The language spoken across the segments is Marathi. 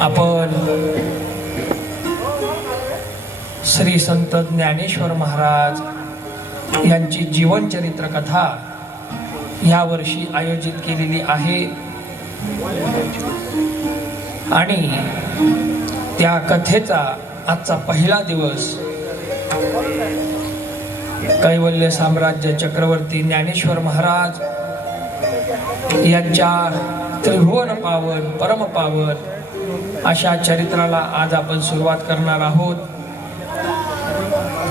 आपण श्री संत ज्ञानेश्वर महाराज यांची जीवनचरित्र कथा या वर्षी आयोजित केलेली आहे आणि त्या कथेचा आजचा पहिला दिवस कैवल्य साम्राज्य चक्रवर्ती ज्ञानेश्वर महाराज यांच्या त्रिभुवन पावन परम पावन अशा चरित्राला आज आपण सुरुवात करणार आहोत।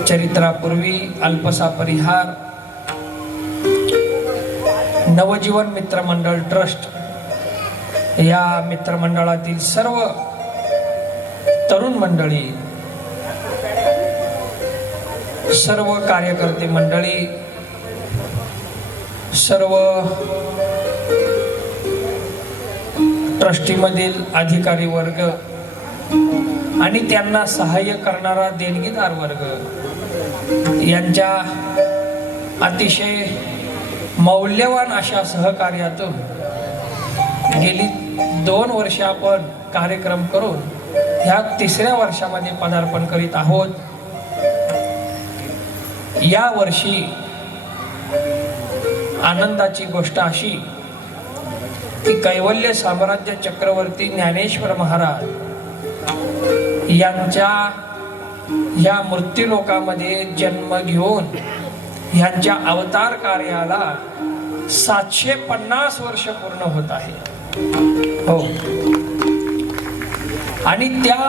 चरित्रापूर्वी अल्पसा परिहार। नवजीवन मित्र मंडळ ट्रस्ट या मित्रमंडळातील सर्व तरुण मंडळी, सर्व कार्यकर्ते मंडळी, सर्व ट्रस्टीमधील अधिकारी वर्ग आणि त्यांना सहाय्य करणारा देणगीदार वर्ग यांच्या अतिशय मौल्यवान अशा सहकार्यातून गेली 2 वर्षे आपण कार्यक्रम करून ह्या 3ऱ्या वर्षामध्ये पदार्पण करीत आहोत। या वर्षी आनंदाची गोष्ट अशी की कैवल्य साम्राज्य चक्रवर्ती ज्ञानेश्वर महाराज यांच्या या मृत्यूलोकामध्ये जन्म घेऊन यांच्या अवतार कार्याला 750 वर्ष पूर्ण होत आहे। हो, आणि त्या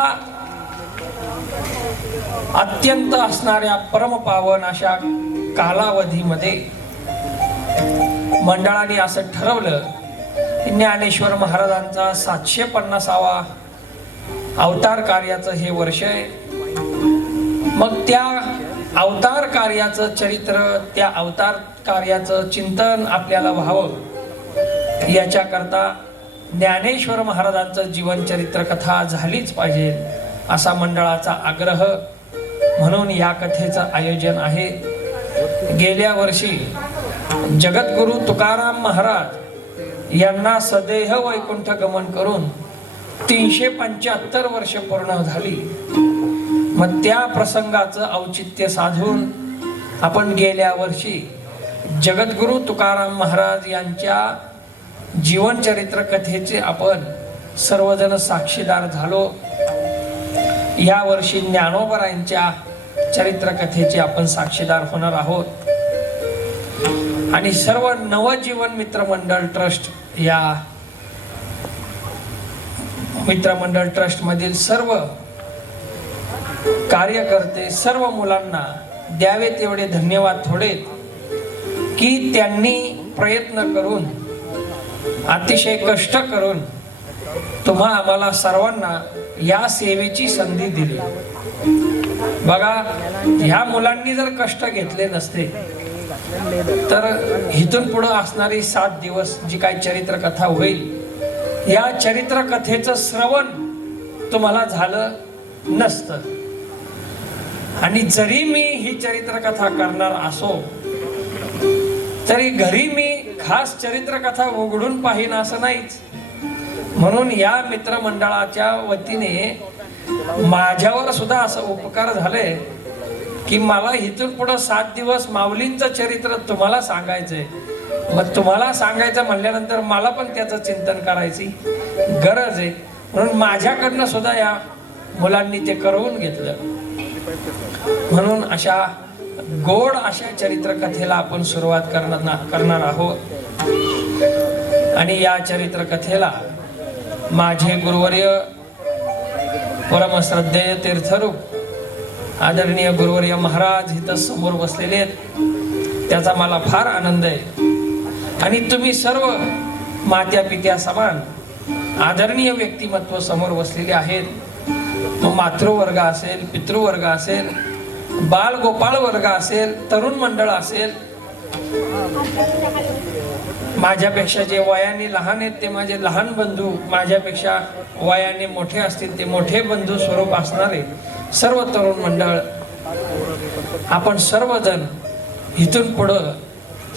अत्यंत असणाऱ्या परमपावन अशा कालावधीमध्ये मंडळाने असं ठरवलं की ज्ञानेश्वर महाराजांचा 750वा अवतार कार्याचं हे वर्ष आहे। मग त्या अवतार कार्याचं चरित्र, त्या अवतार कार्याचं चिंतन आपल्याला व्हावं याच्याकरता ज्ञानेश्वर महाराजांचं जीवनचरित्र कथा झालीच पाहिजे असा मंडळाचा आग्रह म्हणून या कथेचं आयोजन आहे। गेल्या वर्षी जगद्गुरु तुकाराम महाराज यांना सदेह वैकुंठ गमन करून 375 वर्ष पूर्ण झाली। मग त्या प्रसंगाचं औचित्य साधून आपण गेल्या वर्षी जगद्गुरु तुकाराम महाराज यांच्या जीवनचरित्र कथेचे आपण सर्वजण साक्षीदार झालो। या वर्षी ज्ञानोबरायांच्या चरित्र कथेचे आपण साक्षीदार होणार आहोत आणि सर्व नवजीवन मित्रमंडळ ट्रस्ट या मित्रमंडळ ट्रस्ट मधील सर्व कार्यकर्ते, सर्व मुलांना द्यावे तेवढे धन्यवाद थोडे की त्यांनी प्रयत्न करून अतिशय कष्ट करून तुम्हा आम्हाला सर्वांना या सेवेची संधी दिली। बघा, ह्या मुलांनी जर कष्ट घेतले नसते तर इथून पुढे असणारी 7 दिवस जी काही चरित्र कथा होईल या चरित्र कथेचं श्रवण तुम्हाला झालं नसतं। आणि जरी मी ही चरित्र कथा करणार असो तरी घरी मी खास चरित्र कथा उघडून पाहिन असं नाहीच। म्हणून या मित्रमंडळाच्या वतीने माझ्यावर सुद्धा असं उपकार झाले की मला इथून पुढे 7 दिवस माऊलींचं चरित्र तुम्हाला सांगायचंय। मग तुम्हाला सांगायचं म्हणल्यानंतर मला पण त्याचं चिंतन करायची गरज आहे। म्हणून माझ्याकडनं सुद्धा या मुलांनी ते करवून घेतलं। म्हणून अशा गोड अशा चरित्र कथेला आपण सुरुवात करणार आहोत आणि या चरित्र कथेला माझे गुरुवर्य परमश्रद्धेय तीर्थरूप आदरणीय गुरुवर्य महाराज इथं समोर बसलेले आहेत, त्याचा मला फार आनंद आहे। आणि तुम्ही सर्व मात्या पित्या समान आदरणीय व्यक्तिमत्व समोर बसलेले आहेत। मग मातृवर्ग असेल, पितृवर्ग असेल, बाल गोपाळ वर्ग असेल, तरुण मंडळ असेल, माझ्यापेक्षा जे वयाने लहान आहेत ते माझे लहान बंधू, माझ्यापेक्षा वयाने मोठे असतील ते मोठे बंधू स्वरूप असणारे सर्व तरुण मंडळ, आपण सर्वजण इथून पुढं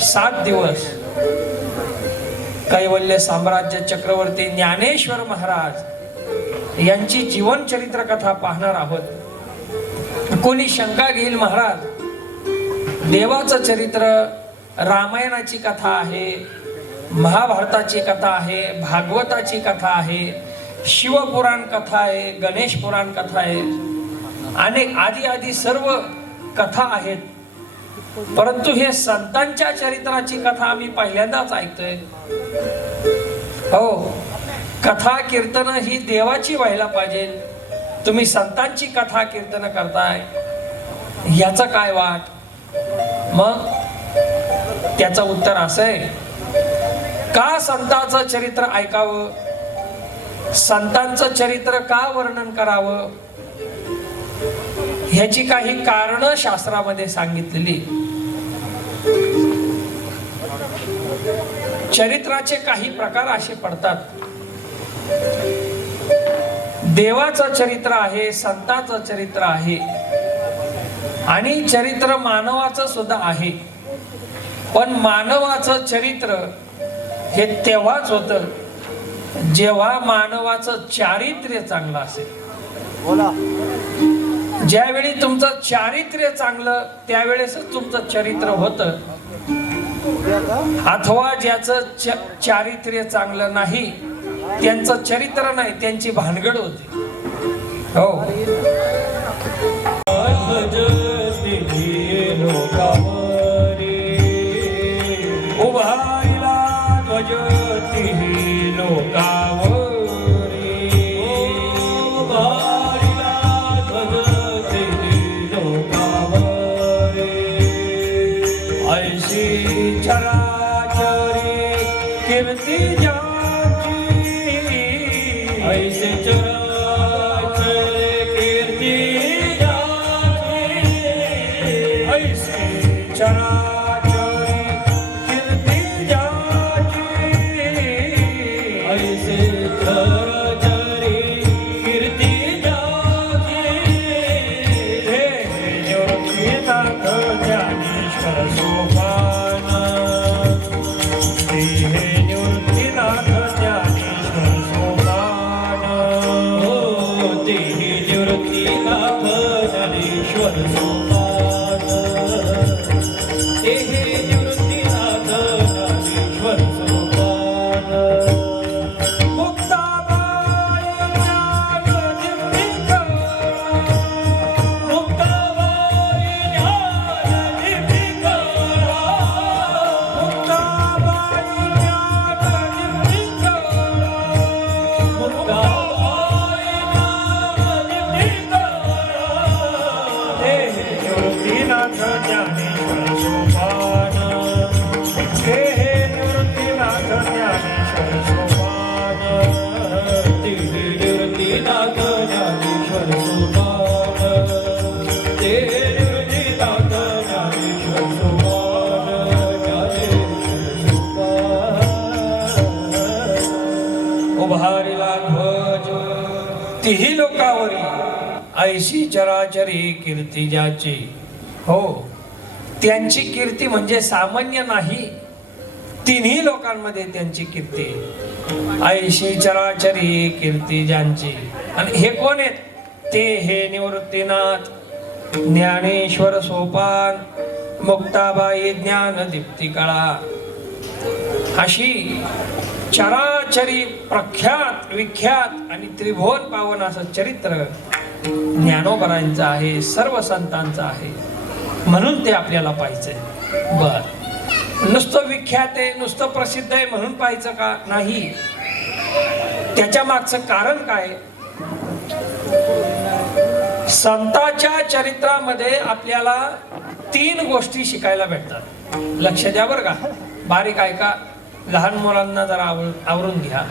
7 दिवस कैवल्य साम्राज्य चक्रवर्ती ज्ञानेश्वर महाराज यांची जीवन चरित्र कथा पाहणार आहोत. कोणी शंका घेईल, महाराज देवाचं चरित्र, रामायणाची कथा आहे, महाभारताची कथा आहे, भागवताची कथा आहे, शिवपुराण कथा आहे, गणेश पुराण कथा आहे, अनेक आदी आदी सर्व कथा आहेत. परंतु हे संतांच्या चरित्राची कथा आम्ही पहिल्यांदाच ऐकतोय. हो, कथा कीर्तन ही देवाची व्हायला पाहिजे. तुम्ही संतांची कथा कीर्तन करताय, याचं काय वाट? मग त्याचं उत्तर असं आहे, का संतांचं चरित्र ऐकावं, संतांचं चरित्र का वर्णन करावं, ह्याची काही कारणं शास्त्रामध्ये सांगितलेली. चरित्राचे काही प्रकार असे पडतात. देवाचं चरित्र आहे, संतांचं चरित्र आहे, आणि चरित्र मानवाचं सुद्धा आहे. पण मानवाचं चरित्र हे तेव्हाच होतं जेव्हा मानवाचं चारित्र्य चांगलं असेल. ज्यावेळी तुमचं चारित्र्य चांगलं त्यावेळेस तुमचं चरित्र होतं. अथवा ज्याचं चारित्र्य चांगलं नाही, त्यांचं चरित्र नाही, त्यांची भानगड होती. हो, उभारिला ध्वजती लोकावरी, उभारिला ध्वजती लोकावरी, ऐशी चराचरी कीर्ती ज्याची, ऐशी चराचरी कीर्ती ज्याची, ऐशी चराचरी कीर्ती ज्याची, ऐशी चराचरी कीर्ती ज्याची, हे निवृत्तीनाथ ज्ञानेश्वर सोपान, हे निवृत्तीनाथ ज्ञानेश्वर सोपान, हो ते निवृत्तीनाथ ज्ञानेश्वर सोपान, ते निवृत्तीनाथ ज्ञानेश्वर सोपान, मुक्ताबाई ज्ञान दीपिका, मुक्ताबाई ज्ञान दीपिका, मुक्ताबाई ज्ञान दीपिका, मुक्ताबाई ज्ञान दीपिका, हे निवृत्तीनाथ ज्ञानेश्वर सोपान, हे निवृत्तीनाथ ज्ञानेश्वर सोपान, ते निवृत्तीनाथ ज्ञानेश्वर सोपान, ते निवृत्तीनाथ ज्ञानेश्वर सोपान, ज्ञानेश्वर सोपान. उभारिला ध्वज तिही लोकावरी, ऐशी चराचरी कीर्ती ज्याची. हो, त्यांची कीर्ती म्हणजे सामान्य नाही, तिन्ही लोकांमध्ये त्यांची कीर्ती. ऐशी चराचरी कीर्ती ज्यांची. आणि हे कोण आहेत? ते हे निवृत्तीनाथ ज्ञानेश्वर सोपान, मुक्ताबाई ज्ञान दीप्तिकळा. अशी चराचरी प्रख्यात विख्यात आणि त्रिभुवन पावन असं चरित्र ज्ञानोबरांचं आहे, सर्व संतांचं आहे. म्हणून ते आपल्याला पाहिजे. बर, नुसतं विख्यात आहे, नुसतं प्रसिद्ध आहे म्हणून पाहायचं का? नाही. त्याच्या मागचं कारण काय? संतांच्या चरित्रामध्ये आपल्याला 3 गोष्टी शिकायला भेटतात. लक्ष द्या बरं का, बारीक ऐका, लहान मुलांना जरा आवरून घ्या.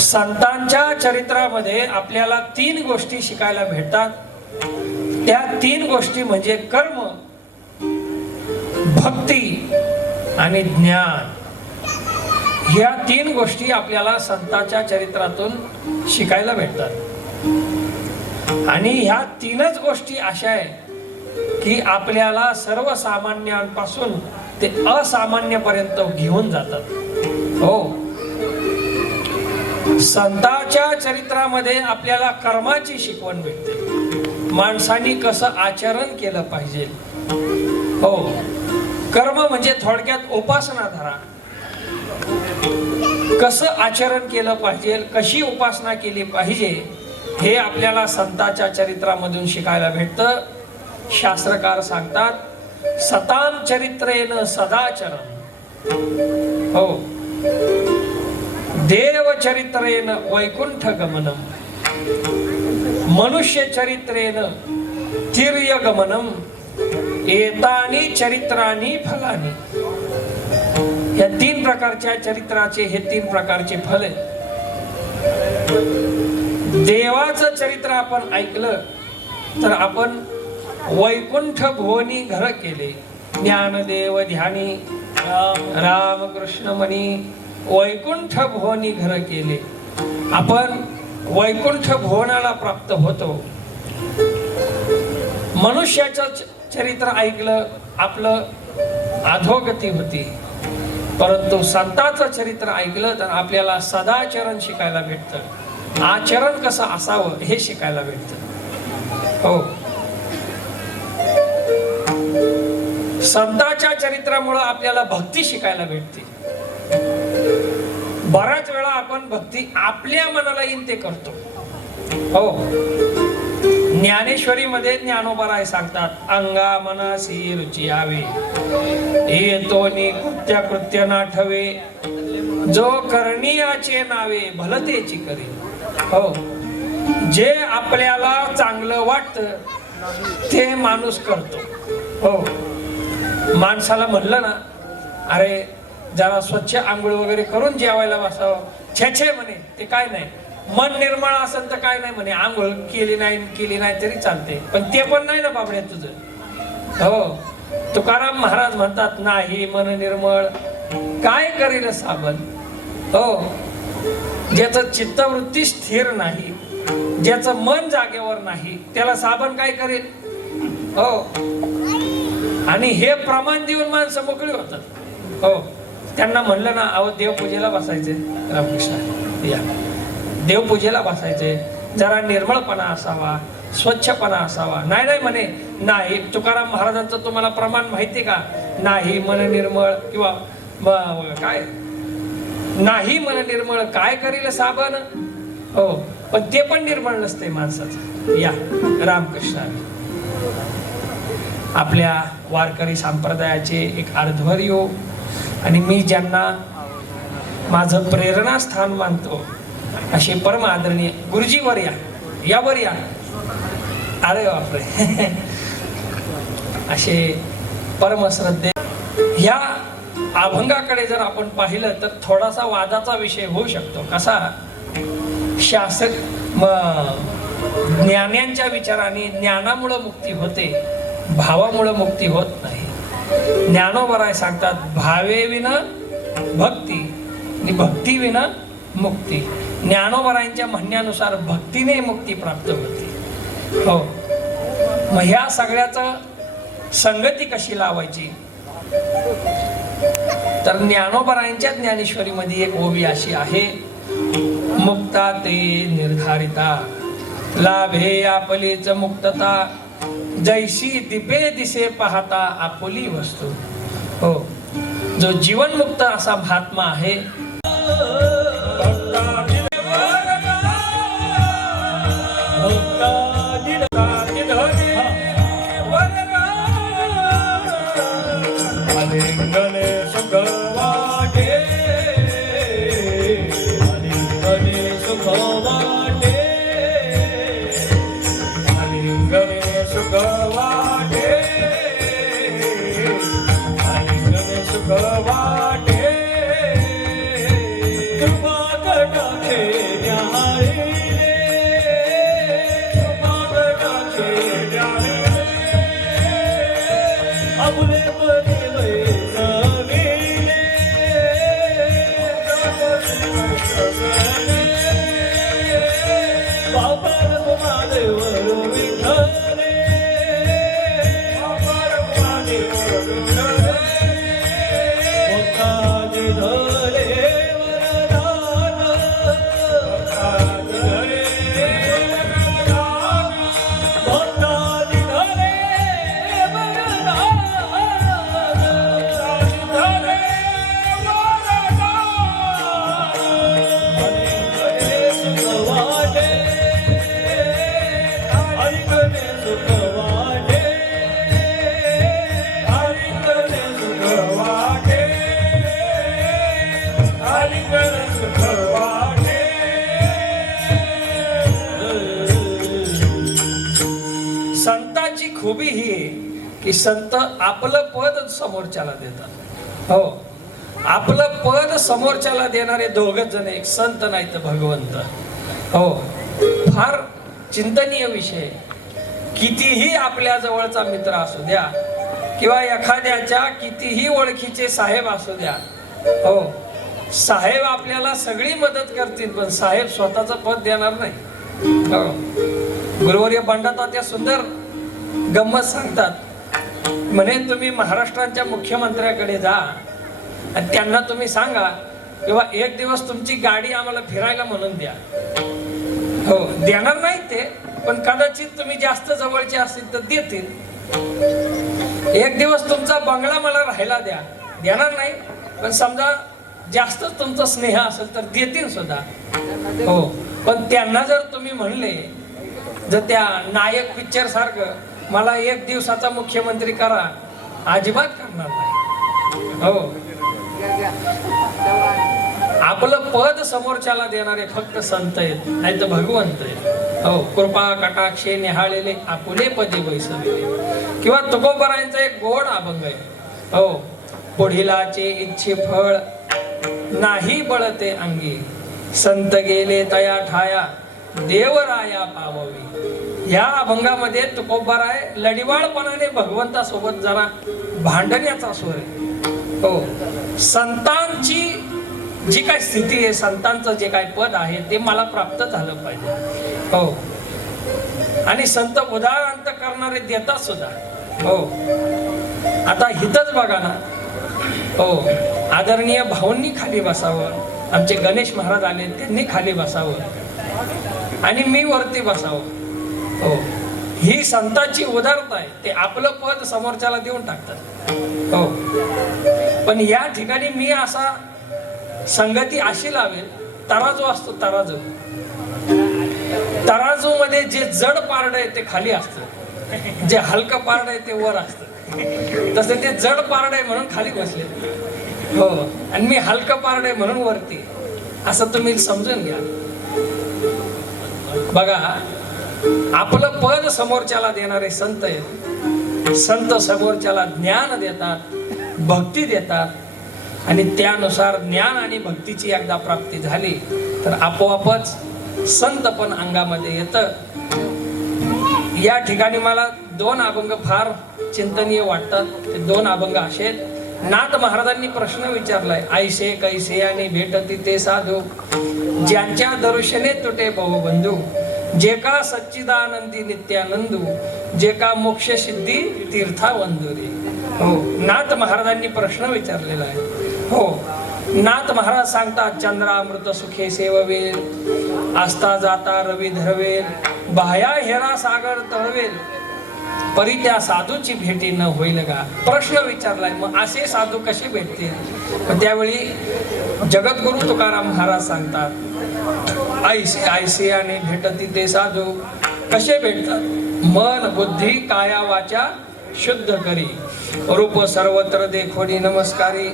संतांच्या चरित्रामध्ये आपल्याला 3 गोष्टी शिकायला भेटतात. त्या 3 गोष्टी म्हणजे कर्म, भक्ती आणि ज्ञान. ह्या 3 गोष्टी आपल्याला संतांच्या चरित्रातून शिकायला भेटतात. आणि ह्या 3च गोष्टी अशा आहे की आपल्याला सर्वसामान्यांपासून ते असामान्यपर्यंत घेऊन जातात. हो, संतांच्या चरित्रामध्ये आपल्याला कर्माची शिकवण भेटते, माणसांनी कसं आचरण केलं पाहिजे. हो, कर्म म्हणजे थोडक्यात उपासना धरा. कसं आचरण केलं पाहिजे, कशी उपासना केली पाहिजे, हे आपल्याला संतांच्या चरित्रामधून शिकायला भेटतं. शास्त्रकार सांगतात, सताम चरित्रेन सदाचरण. हो, देव चरित्रेन वैकुंठ गमनम, मनुष्य चरित्रेन तिर्य गमनम, एतानी चरित्रानी फलानी. या 3 प्रकारच्या चरित्राचे हे 3 प्रकारचे फल आहेत. देवाचं चरित्र आपण ऐकलं तर आपण वैकुंठ भुवनी घर केले. ज्ञानदेव ध्यानी रामकृष्ण मनी वैकुंठ भुवनी घर केले. आपण वैकुंठ भुवनाला प्राप्त होतो. मनुष्याचं चरित्र ऐकलं आपलं अधोगती होती, परंतु संतांचं चरित्र ऐकलं तर आपल्याला सदाचरण शिकायला भेटतं. आचरण कसं असावं हे शिकायला भेटतं. हो, संतांच्या चरित्रामुळे आपल्याला भक्ती शिकायला भेटते. बऱ्याच वेळा आपण भक्ती आपल्या मनाला येईल ते करतो. हो, ज्ञानेश्वरी मध्ये ज्ञानोबराय सांगतात, अंगा मनासी रुची यावे, येतो नि कृत्या कृत्य नाठवे, जो करणीयाचे नावे भलतेची करी. हो, जे आपल्याला चांगलं वाटतं ते माणूस करतो. हो, माणसाला म्हणलं ना, अरे जरा स्वच्छ आंघोळ वगैरे करून जेवायला बसावं, छे म्हणे, ते काय नाही. मन निर्मळ असेल तर काय नाही म्हणे, आंघोळ केली नाही तरी चालते, पण ते पण नाही ना बाबड्या तुझं. हो, तुकाराम महाराज म्हणतात, नाही मन निर्मळ काय करील साबण. हो, ज्याचं चित्तवृत्ती स्थिर नाही, ज्याचं मन जागेवर नाही, त्याला साबण काय करेल. हो, आणि हे प्रमाण देऊन माणसं मोकळी होतात. हो, त्यांना म्हणलं ना, अहो देवपूजेला बसायचे, रामकृष्ण या देवपूजेला बसायचे, जरा निर्मळपणा असावा, स्वच्छपणा असावा. नाही म्हणे, नाही. तुकाराम महाराजांचं तुम्हाला प्रमाण माहिती का, नाही मन निर्मळ किंवा काय, नाही मन निर्मळ काय करील साबण. हो, पण ते पण निर्मळ नसते माणसाचं. या रामकृष्ण. आपल्या वारकरी संप्रदायाचे एक अर्ध्वर्यो आणि मी ज्यांना माझं प्रेरणास्थान मानतो असे परम आदरणीय गुरुजीवर यावर या. अरे बापरे, असे परमश्रद्धे. ह्या अभंगाकडे जर आपण पाहिलं तर थोडासा वादाचा विषय होऊ शकतो. कसा, शास्त्र ज्ञानांच्या विचाराने ज्ञानामुळे मुक्ती होते, भावामुळे मुक्ती होत नाही. ज्ञानोबराय सांगतात, भावे विना भक्ती आणि भक्ती विना मुक्ती. ज्ञानोबरायांच्या म्हणण्यानुसार भक्तीने मुक्ती प्राप्त होते. हो, मग ह्या सगळ्याचं संगती कशी लावायची, तर ज्ञानोबरायांच्या ज्ञानेश्वरीमध्ये एक ओवी अशी आहे, मुक्ता ते निर्धारिता, लाभे आपलीच मुक्तता, जैसी दिपे दिसे पाहता आपुली वस्तू. हो, जो जीवनमुक्त असा महात्मा आहे. कृपा कटाक्ष खुबी ही आहे की संत आपलं पद समोरच्याला देतात. हो, आपलं पद समोरच्याला देणारे दोघच जण, एक संत नाही तर भगवंत. हो, फार चिंतनीय विषय. कितीही आपल्या जवळचा मित्र असू द्या किंवा एखाद्याच्या कितीही ओळखीचे साहेब असू द्या, हो, साहेब आपल्याला सगळी मदत करतील पण साहेब स्वतःचं पद देणार नाही. हो, गुरुवर्य बंडातात्या सुंदर गंमत सांगतात. म्हणे तुम्ही महाराष्ट्राच्या मुख्यमंत्र्याकडे जा आणि त्यांना तुम्ही सांगा किंवा एक दिवस तुमची गाडी आम्हाला फिरायला म्हणून द्या. हो, देणार नाही ते, पण कदाचित तुम्ही जास्त जवळचे असतील तर देतील. एक दिवस तुमचा बंगला मला राहायला द्या, देणार नाही, पण समजा जास्त तुमचा स्नेह असेल तर देतील सुद्धा. हो, पण त्यांना जर तुम्ही म्हणले, जर त्या नायक पिक्चर सारखं मला एक दिवसाचा मुख्यमंत्री करा, अजिबात करणार नाही. हो, आपलं पद समोरच्याला देणारे फक्त संत आहेत, नाही तर भगवंत आहेत. हो, कृपा कटाक्षे निहाळलेले आपुले पदे बैसविले, किंवा तुकोबरायांचा एक गोड अभंग आहे. हो, पुढिलाचे इच्छे फळ नाही बळते अंगी, संत गेले तया ठाया देवराया पाववी. या अभंगामध्ये तुकोबराय लढिवाळपणाने भगवंतासोबत जरा भांडण्याचा स्वर आहे. हो, संतांची जी काय स्थिती आहे, संतांचं जे काय पद आहे ते मला प्राप्त झालं पाहिजे. हो, आणि संत उदार अंत करणारे देतात सुद्धा. हो, आता हितच बघा ना. हो, आदरणीय भाऊंनी खाली बसावं, आमचे गणेश महाराज आले त्यांनी खाली बसावं आणि मी वरती बसावं. हो, ही संतांची उदारता आहे. ते आपलं पद समोरच्याला देऊन टाकतात. हो, पण या ठिकाणी मी असा संगती अशी लावेल, तराजू असतो, तराजू, तराजू मध्ये जे जड पारड आहे ते खाली असतं, जे हलकं पारड आहे ते वर असतं. तसं ते जड पारड आहे म्हणून खाली बसले. हो, आणि मी हलकं पारड आहे म्हणून वरती, असं तुम्ही समजून घ्या. बघा, आपलं पद समोरच्याला देणारे संत आहेत. संत समोरच्याला ज्ञान देतात, भक्ती देतात, आणि त्यानुसार ज्ञान आणि भक्तीची एकदा प्राप्ती झाली तर आपोआपच संत पण अंगामध्ये येतं. या ठिकाणी मला दोन अभंग फार चिंतनीय वाटतात. ते दोन अभंग असे आहेत. नाथ महाराजांनी प्रश्न विचारलाय, ऐसे कैसे आणि भेटती ते साधू, ज्यांच्या दर्शने तुटे बहुबंधू, जे का सच्चिदानंदी नित्यानंदू, जे का मोक्ष सिद्धी तीर्थावंदुरी. हो, नाथ महाराजांनी प्रश्न विचारलेला आहे. हो, नाथ महाराज सांगतात, चंद्रामृत सुखे सेववेल, आस्था जाता रवी धरवेल, बाह्या हेरा सागर तळवेल, परी त्या साधूची भेटी न होईल का. प्रश्न विचारलाय. मग असे साधू कसे भेटतील. मग त्यावेळी जगद्गुरु तुकाराम महाराज सांगतात, ऐसे ऐसे आणि भेटती ते साधू कसे भेटतात. मन बुद्धी काया वाचा शुद्ध करी, रूप सर्वत्र देखोनी नमस्कारी,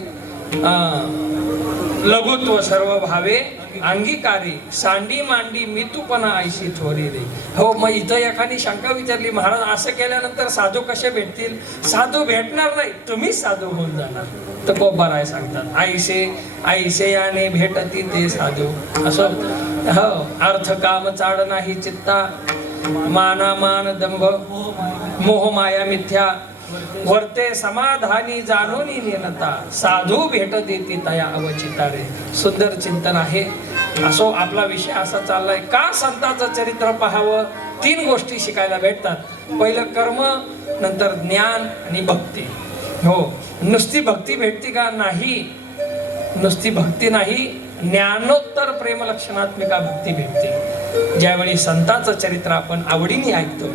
लघुत्व सर्व भावे अंगीकारी, सांडी मांडी मितूपणा ऐशी थोरी रे. हो, मग इथं एखादी शंका विचारली, महाराज असं केल्यानंतर साधू कसे भेटतील. साधू भेटणार नाही, तुम्हीच साधू होऊन जाणार. तर कोबाराय सांगतात, ऐसे ऐसे आणि भेटती ते साधू. असं हो, अर्थ काम चाड नाही चित्ता, माना मान दंभ मोह माया मिथ्या, वर्ते समाधानी जाणूनी नेनता, साधू भेट देती तया अवचितारे. सुंदर चिंतन आहे. असो, आपला विषय असा चाललाय, का संतांचं चरित्र पाहावं. तीन गोष्टी शिकायला भेटतात. पहिलं कर्म, नंतर ज्ञान आणि भक्ती. हो, नुसती भक्ती भेटती का. नाही, नुसती भक्ती नाही, ज्ञानोत्तर प्रेमलक्षणात्मिका भक्ती भेटते. ज्यावेळी संतांचं चरित्र आपण आवडीने ऐकतो.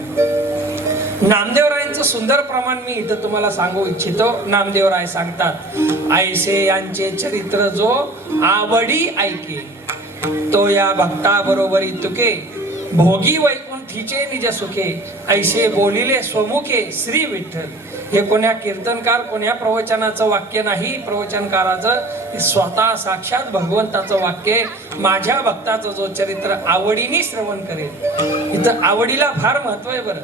नामदेवरायांचं सुंदर प्रमाण मी इथं तुम्हाला सांगू इच्छितो. नामदेवराय सांगतात, ऐसे यांचे चरित्र जो आवडी ऐके, तो या भक्ता बरोबरी तुके, भोगी वैकुंठीचे निज सुखे, ऐसे बोलिले स्वमुखे श्री विठ्ठल. हे कोण्या कीर्तनकार कोण्या प्रवचनाचं वाक्य नाही. प्रवचनकाराचं स्वतः साक्षात भगवंताचं वाक्य. माझ्या भक्ताचं जो चरित्र आवडीने श्रवण करेल. इथं आवडीला फार महत्व आहे बरं.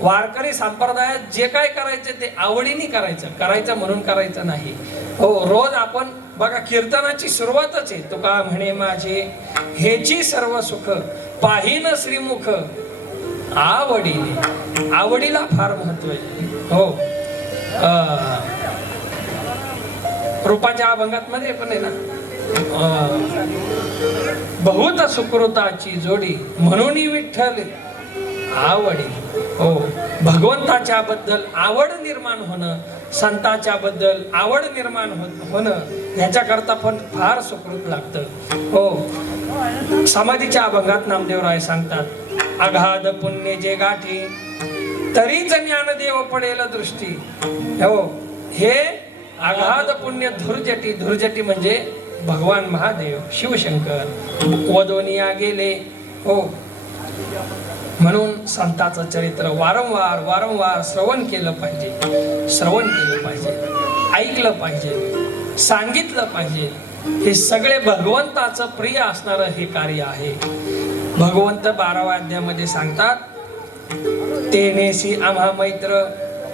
वारकरी संप्रदायात जे काय करायचं ते आवडीने करायचं म्हणून करायचं नाही. हो, रोज आपण बघा कीर्तनाची सुरुवातच आहे, तुका म्हणे माझे हेची सर्व सुख पाहिन श्रीमुख आवडीने. आवडीला फार महत्व आहे. हो, रूपाच्या अभंगात मध्ये पण आहे ना, बहुत सुकृताची जोडी म्हणून विठ्ठल आवडी. हो, भगवंताच्या बद्दल आवड निर्माण होणं, संतांच्या बद्दल आवड निर्माण होणं ह्याच्याकरता पण फार सुकृत लागतं. हो, समाधीच्या अभंगात नामदेवराय सांगतात, अगाध पुण्य जे गाठी तरीच ज्ञानदेव पडेल दृष्टी. हो, हे अगाध पुण्य धुर्जटी. धुर्जटी म्हणजे भगवान महादेव शिवशंकर वदोनिया गेले. हो, म्हणून संतांचं चरित्र वारंवार श्रवण केलं पाहिजे, ऐकलं पाहिजे, सांगितलं पाहिजे. हे सगळे भगवंताचं प्रिय असणारं हे कार्य आहे. भगवंत 12व्या अध्यायामध्ये सांगतात, तेनेसी आम्हा मैत्र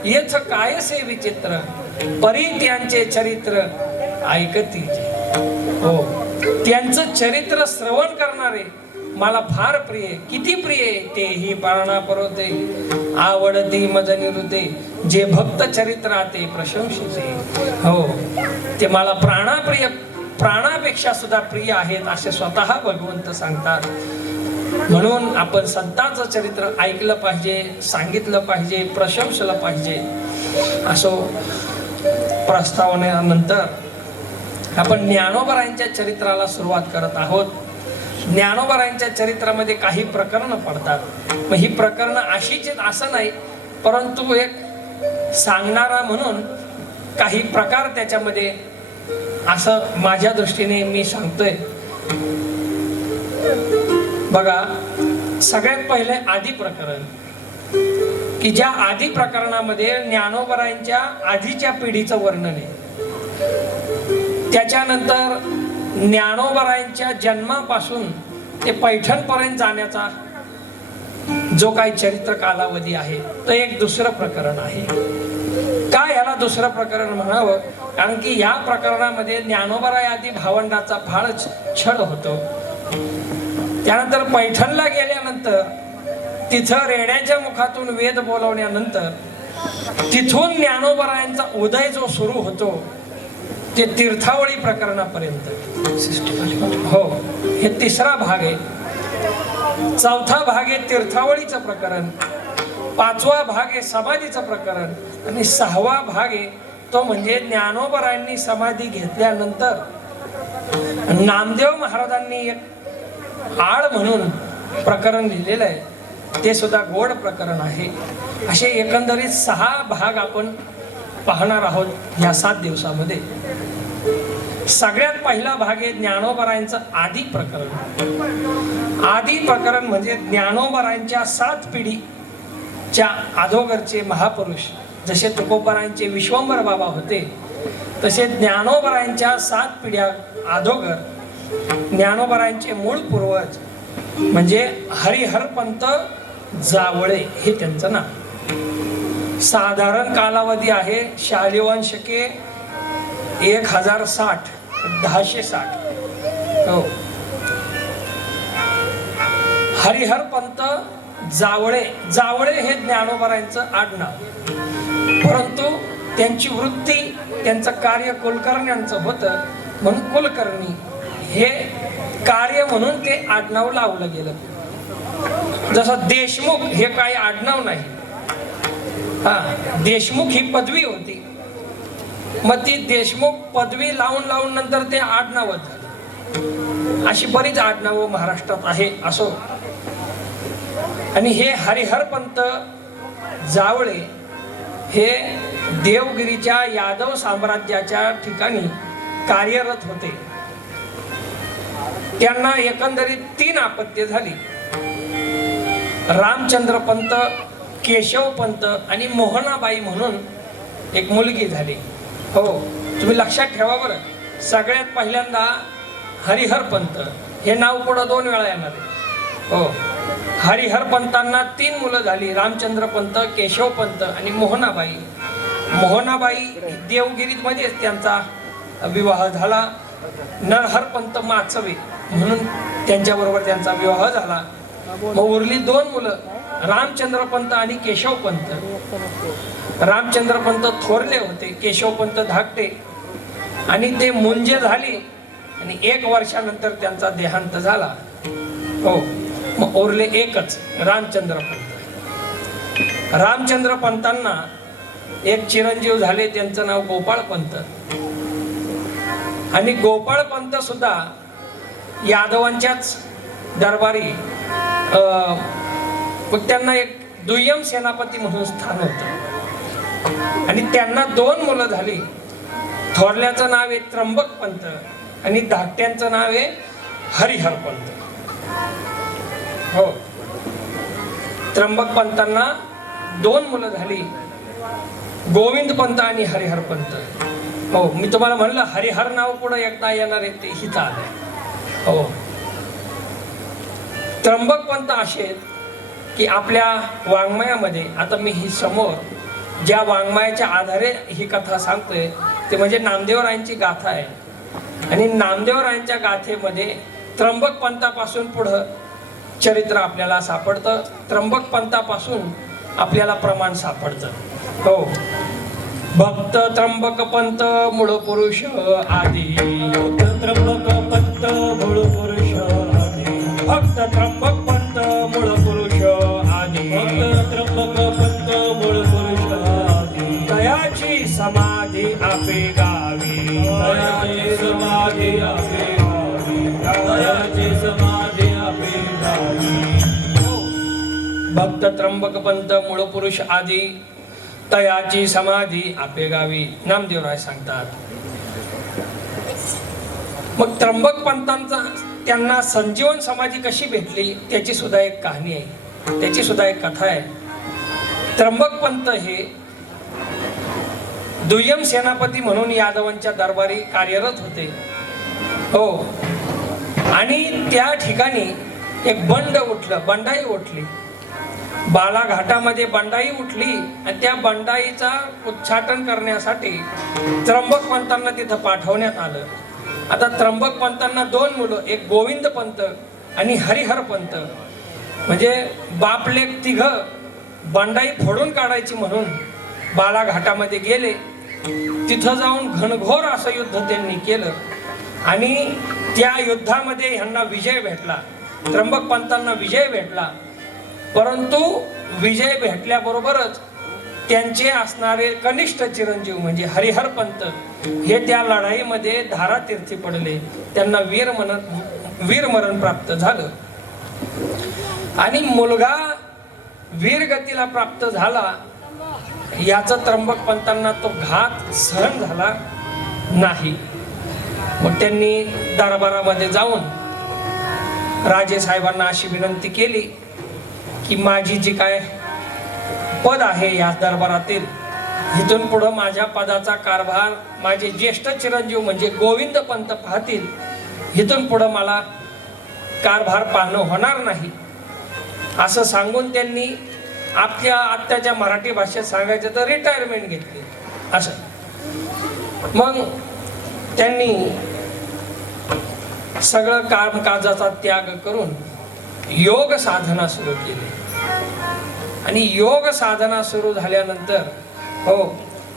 येथ कायसे विचित्र परी त्यांचे चरित्र ऐकतीचे. हो, त्यांचं चरित्र श्रवण करणारे मला फार प्रिय. किती प्रिय ते ही पारणा परवते आवडती मज निरुते जे भक्त चरित्राते प्रशंसिते. हो, ते मला प्राणाप्रिय, प्राणापेक्षा सुद्धा प्रिय आहेत असे स्वतः भगवंत सांगतात. म्हणून आपण संतांचं चरित्र ऐकलं पाहिजे, सांगितलं पाहिजे, प्रशंसलं पाहिजे. असो, प्रस्तावनेनंतर आपण ज्ञानोबरायांच्या चरित्राला सुरुवात करत आहोत. ज्ञानोबरायांच्या चरित्रामध्ये काही प्रकरणं पडतात. मग ही प्रकरणं अशीच असं नाही, परंतु एक सांगणारा म्हणून काही प्रकार त्याच्यामध्ये असं माझ्या दृष्टीने मी सांगतोय. बघा, सगळ्यात पहिले आदी प्रकरण, की ज्या आदी प्रकरणामध्ये ज्ञानोबरायांच्या आधीच्या पिढीचं वर्णन आहे. त्याच्यानंतर ज्ञानोबरायांच्या जन्मापासून ते पैठणपर्यंत जाण्याचा जो काही चरित्र कालावधी आहे तो एक दुसरं प्रकरण आहे. का याला दुसरं प्रकरण म्हणावं? कारण की या प्रकरणामध्ये ज्ञानोबराय आदी भावंडाचा फार छळ होतो. त्यानंतर पैठणला गेल्यानंतर तिथं रेड्याच्या मुखातून वेद बोलवण्यानंतर तिथून ज्ञानोबरायांचा उदय जो सुरू होतो ते तीर्थावळी प्रकरणापर्यंत. हो, हे तिसरा भाग आहे. चौथा भाग आहे तीर्थावळीचं प्रकरण, पाचवा भाग आहे समाधीचं प्रकरण आणि सहावा भाग आहे तो म्हणजे ज्ञानोबरायांनी समाधी घेतल्यानंतर नामदेव महाराजांनी एक आळ म्हणून प्रकरण लिहिलेलं आहे. ते सुद्धा गोड प्रकरण आहे. असे एकंदरीत 6 भाग आपण पाहणार आहोत या 7 दिवसामध्ये. सगळ्यात पहिला भाग आहे ज्ञानोबरायांचं आदी प्रकरण. आदी प्रकरण म्हणजे ज्ञानोबरायांच्या 7 पिढीच्या अधोगरचे महापुरुष. जसे तुकोबरायांचे विश्वंभर बाबा होते तसे ज्ञानोबरायांच्या 7 पिढ्या अधोगर ज्ञानोबरायांचे मूळ पूर्वज म्हणजे हरिहरपंत जावळे हे त्यांचं नाव. साधारण कालावधी आहे शालिवांश के 1060 1060. हो, हरिहरपंत जावळे. जावळे हे ज्ञानोबरायांचं आडनाव, परंतु त्यांची वृत्ती, त्यांचं कार्य कुलकर्ण्यांचं होतं म्हणून कुलकर्णी हे कार्य म्हणून ते आडनाव लावलं गेलं. जसं देशमुख हे काही आडनाव नाही. देशमुख ही पदवी होती, मग ती देशमुख पदवी लावून नंतर ते आडनावच झालं. अशी बरीच आडनावं महाराष्ट्रात आहे. असो, आणि हे हरिहरपंत जावळे हे देवगिरीच्या यादव साम्राज्याच्या ठिकाणी कार्यरत होते. त्यांना एकंदरीत 3 अपत्ये झाली. रामचंद्र पंत, केशव पंत आणि मोहनाबाई म्हणून एक मुलगी झाली. हो, तुम्ही लक्षात ठेवा बरं. सगळ्यात पहिल्यांदा हरिहरपंत हे नाव पुढं 2 वेळा येणार आहे. हो. हरिहर पंतांना 3 मुलं झाली, रामचंद्र पंत, केशव पंत आणि मोहनाबाई. मोहनाबाई देवगिरीत मध्येच त्यांचा विवाह झाला. नरहर पंत माचवे म्हणून त्यांच्याबरोबर त्यांचा विवाह झाला. मग उरली 2 मुलं, रामचंद्र पंत आणि केशव पंत. रामचंद्र पंत थोरले होते, केशव पंत धाकटे, आणि ते मुंजे झाली आणि 1 वर्षानंतर त्यांचा देहांत झाला. हो. मग उरले एकच, रामचंद्र पंत. रामचंद्र पंतांना एक चिरंजीव झाले, त्यांचं नाव गोपाळ पंत. आणि गोपाळ पंत सुद्धा यादवांच्याच दरबारी मग त्यांना एक दुय्यम सेनापती म्हणून स्थान होतं. आणि त्यांना 2 मुलं झाली. थोरल्याचं नाव आहे त्र्यंबक पंत आणि धाकट्यांचं नाव आहे हरिहर पंत. हो. त्र्यंबक पंतांना 2 मुलं झाली, गोविंद पंत आणि हरिहर पंत. हो, मी तुम्हाला म्हणलं हरिहर नाव पुढे एकदा येणार आहे, ते हित आलंय. हो. त्र्यंबक पंत असे की आपल्या वाङ्मयामध्ये, आता मी ही समोर ज्या वाङ्मयाच्या आधारे ही कथा सांगतोय ते म्हणजे नामदेवरायांची गाथा आहे. आणि नामदेवरायांच्या गाथेमध्ये त्र्यंबक पंतापासून पुढं चरित्र आपल्याला सापडतं. त्र्यंबक पंतापासून आपल्याला प्रमाण सापडतं. हो. भक्त त्र्यंबक पंत मूळ पुरुष आदी. त्र्यंबक पंत मूळ पुरुष आदी. भक्त त्र्यंबक पंत मूळ पुरुष आदी. भक्त त्र्यंबक पंत मूळ पुरुष आदी. दयाची समाधी आपे गावी. दयाची समाधी आपे गावी. दयाची समाधी आपे गावी. भक्त त्र्यंबक पंत मूळ पुरुष आदी, तयाची समाधी आपे गावी, नामदेवराय सांगतात. मग त्र्यंबक पंतांचा त्यांना संजीवन समाधी कशी भेटली त्याची सुद्धा एक कहाणी आहे, त्याची सुद्धा एक कथा आहे. त्र्यंबक पंत हे दुय्यम सेनापती म्हणून यादवांच्या दरबारी कार्यरत होते. हो. आणि त्या ठिकाणी एक बंड उठलं, बंडाई उठली. बालाघाटामध्ये बंडाई उठली आणि त्या बंडाईचा उच्चाटन करण्यासाठी त्र्यंबक पंतांना तिथं पाठवण्यात आलं. आता त्र्यंबक पंतांना 2 मुलं, एक गोविंद पंत आणि हरिहर पंत, म्हणजे बापलेक 3 बंडाई फोडून काढायची म्हणून बालाघाटामध्ये गेले. तिथं जाऊन घनघोर असं युद्ध त्यांनी केलं आणि त्या युद्धामध्ये ह्यांना विजय भेटला, त्र्यंबक पंतांना विजय भेटला. परंतु विजय भेटल्याबरोबरच त्यांचे असणारे कनिष्ठ चिरंजीव म्हणजे हरिहर पंत हे त्या लढाईमध्ये धारातीर्थी पडले. त्यांना वीरमरण प्राप्त झालं. आणि मुलगा वीरगतीला प्राप्त झाला, याचा त्र्यंबक पंतांना तो घात सहन झाला नाही. मग त्यांनी दरबारामध्ये जाऊन राजे साहेबांना अशी विनंती केली की माझी जी काय पद आहे या दरबारातील, इथून पुढं माझ्या पदाचा कारभार माझे ज्येष्ठ चिरंजीव म्हणजे गोविंद पंत पाहतील, इथून पुढं मला कारभार पाहणं होणार नाही असं सांगून त्यांनी आपल्या आत्याच्या मराठी भाषेत सांगायचं तर रिटायरमेंट घेतली. असं मग त्यांनी सगळं कामकाजाचा त्याग करून योग साधना सुरू केली. आणि योग साधना सुरू झाल्यानंतर हो,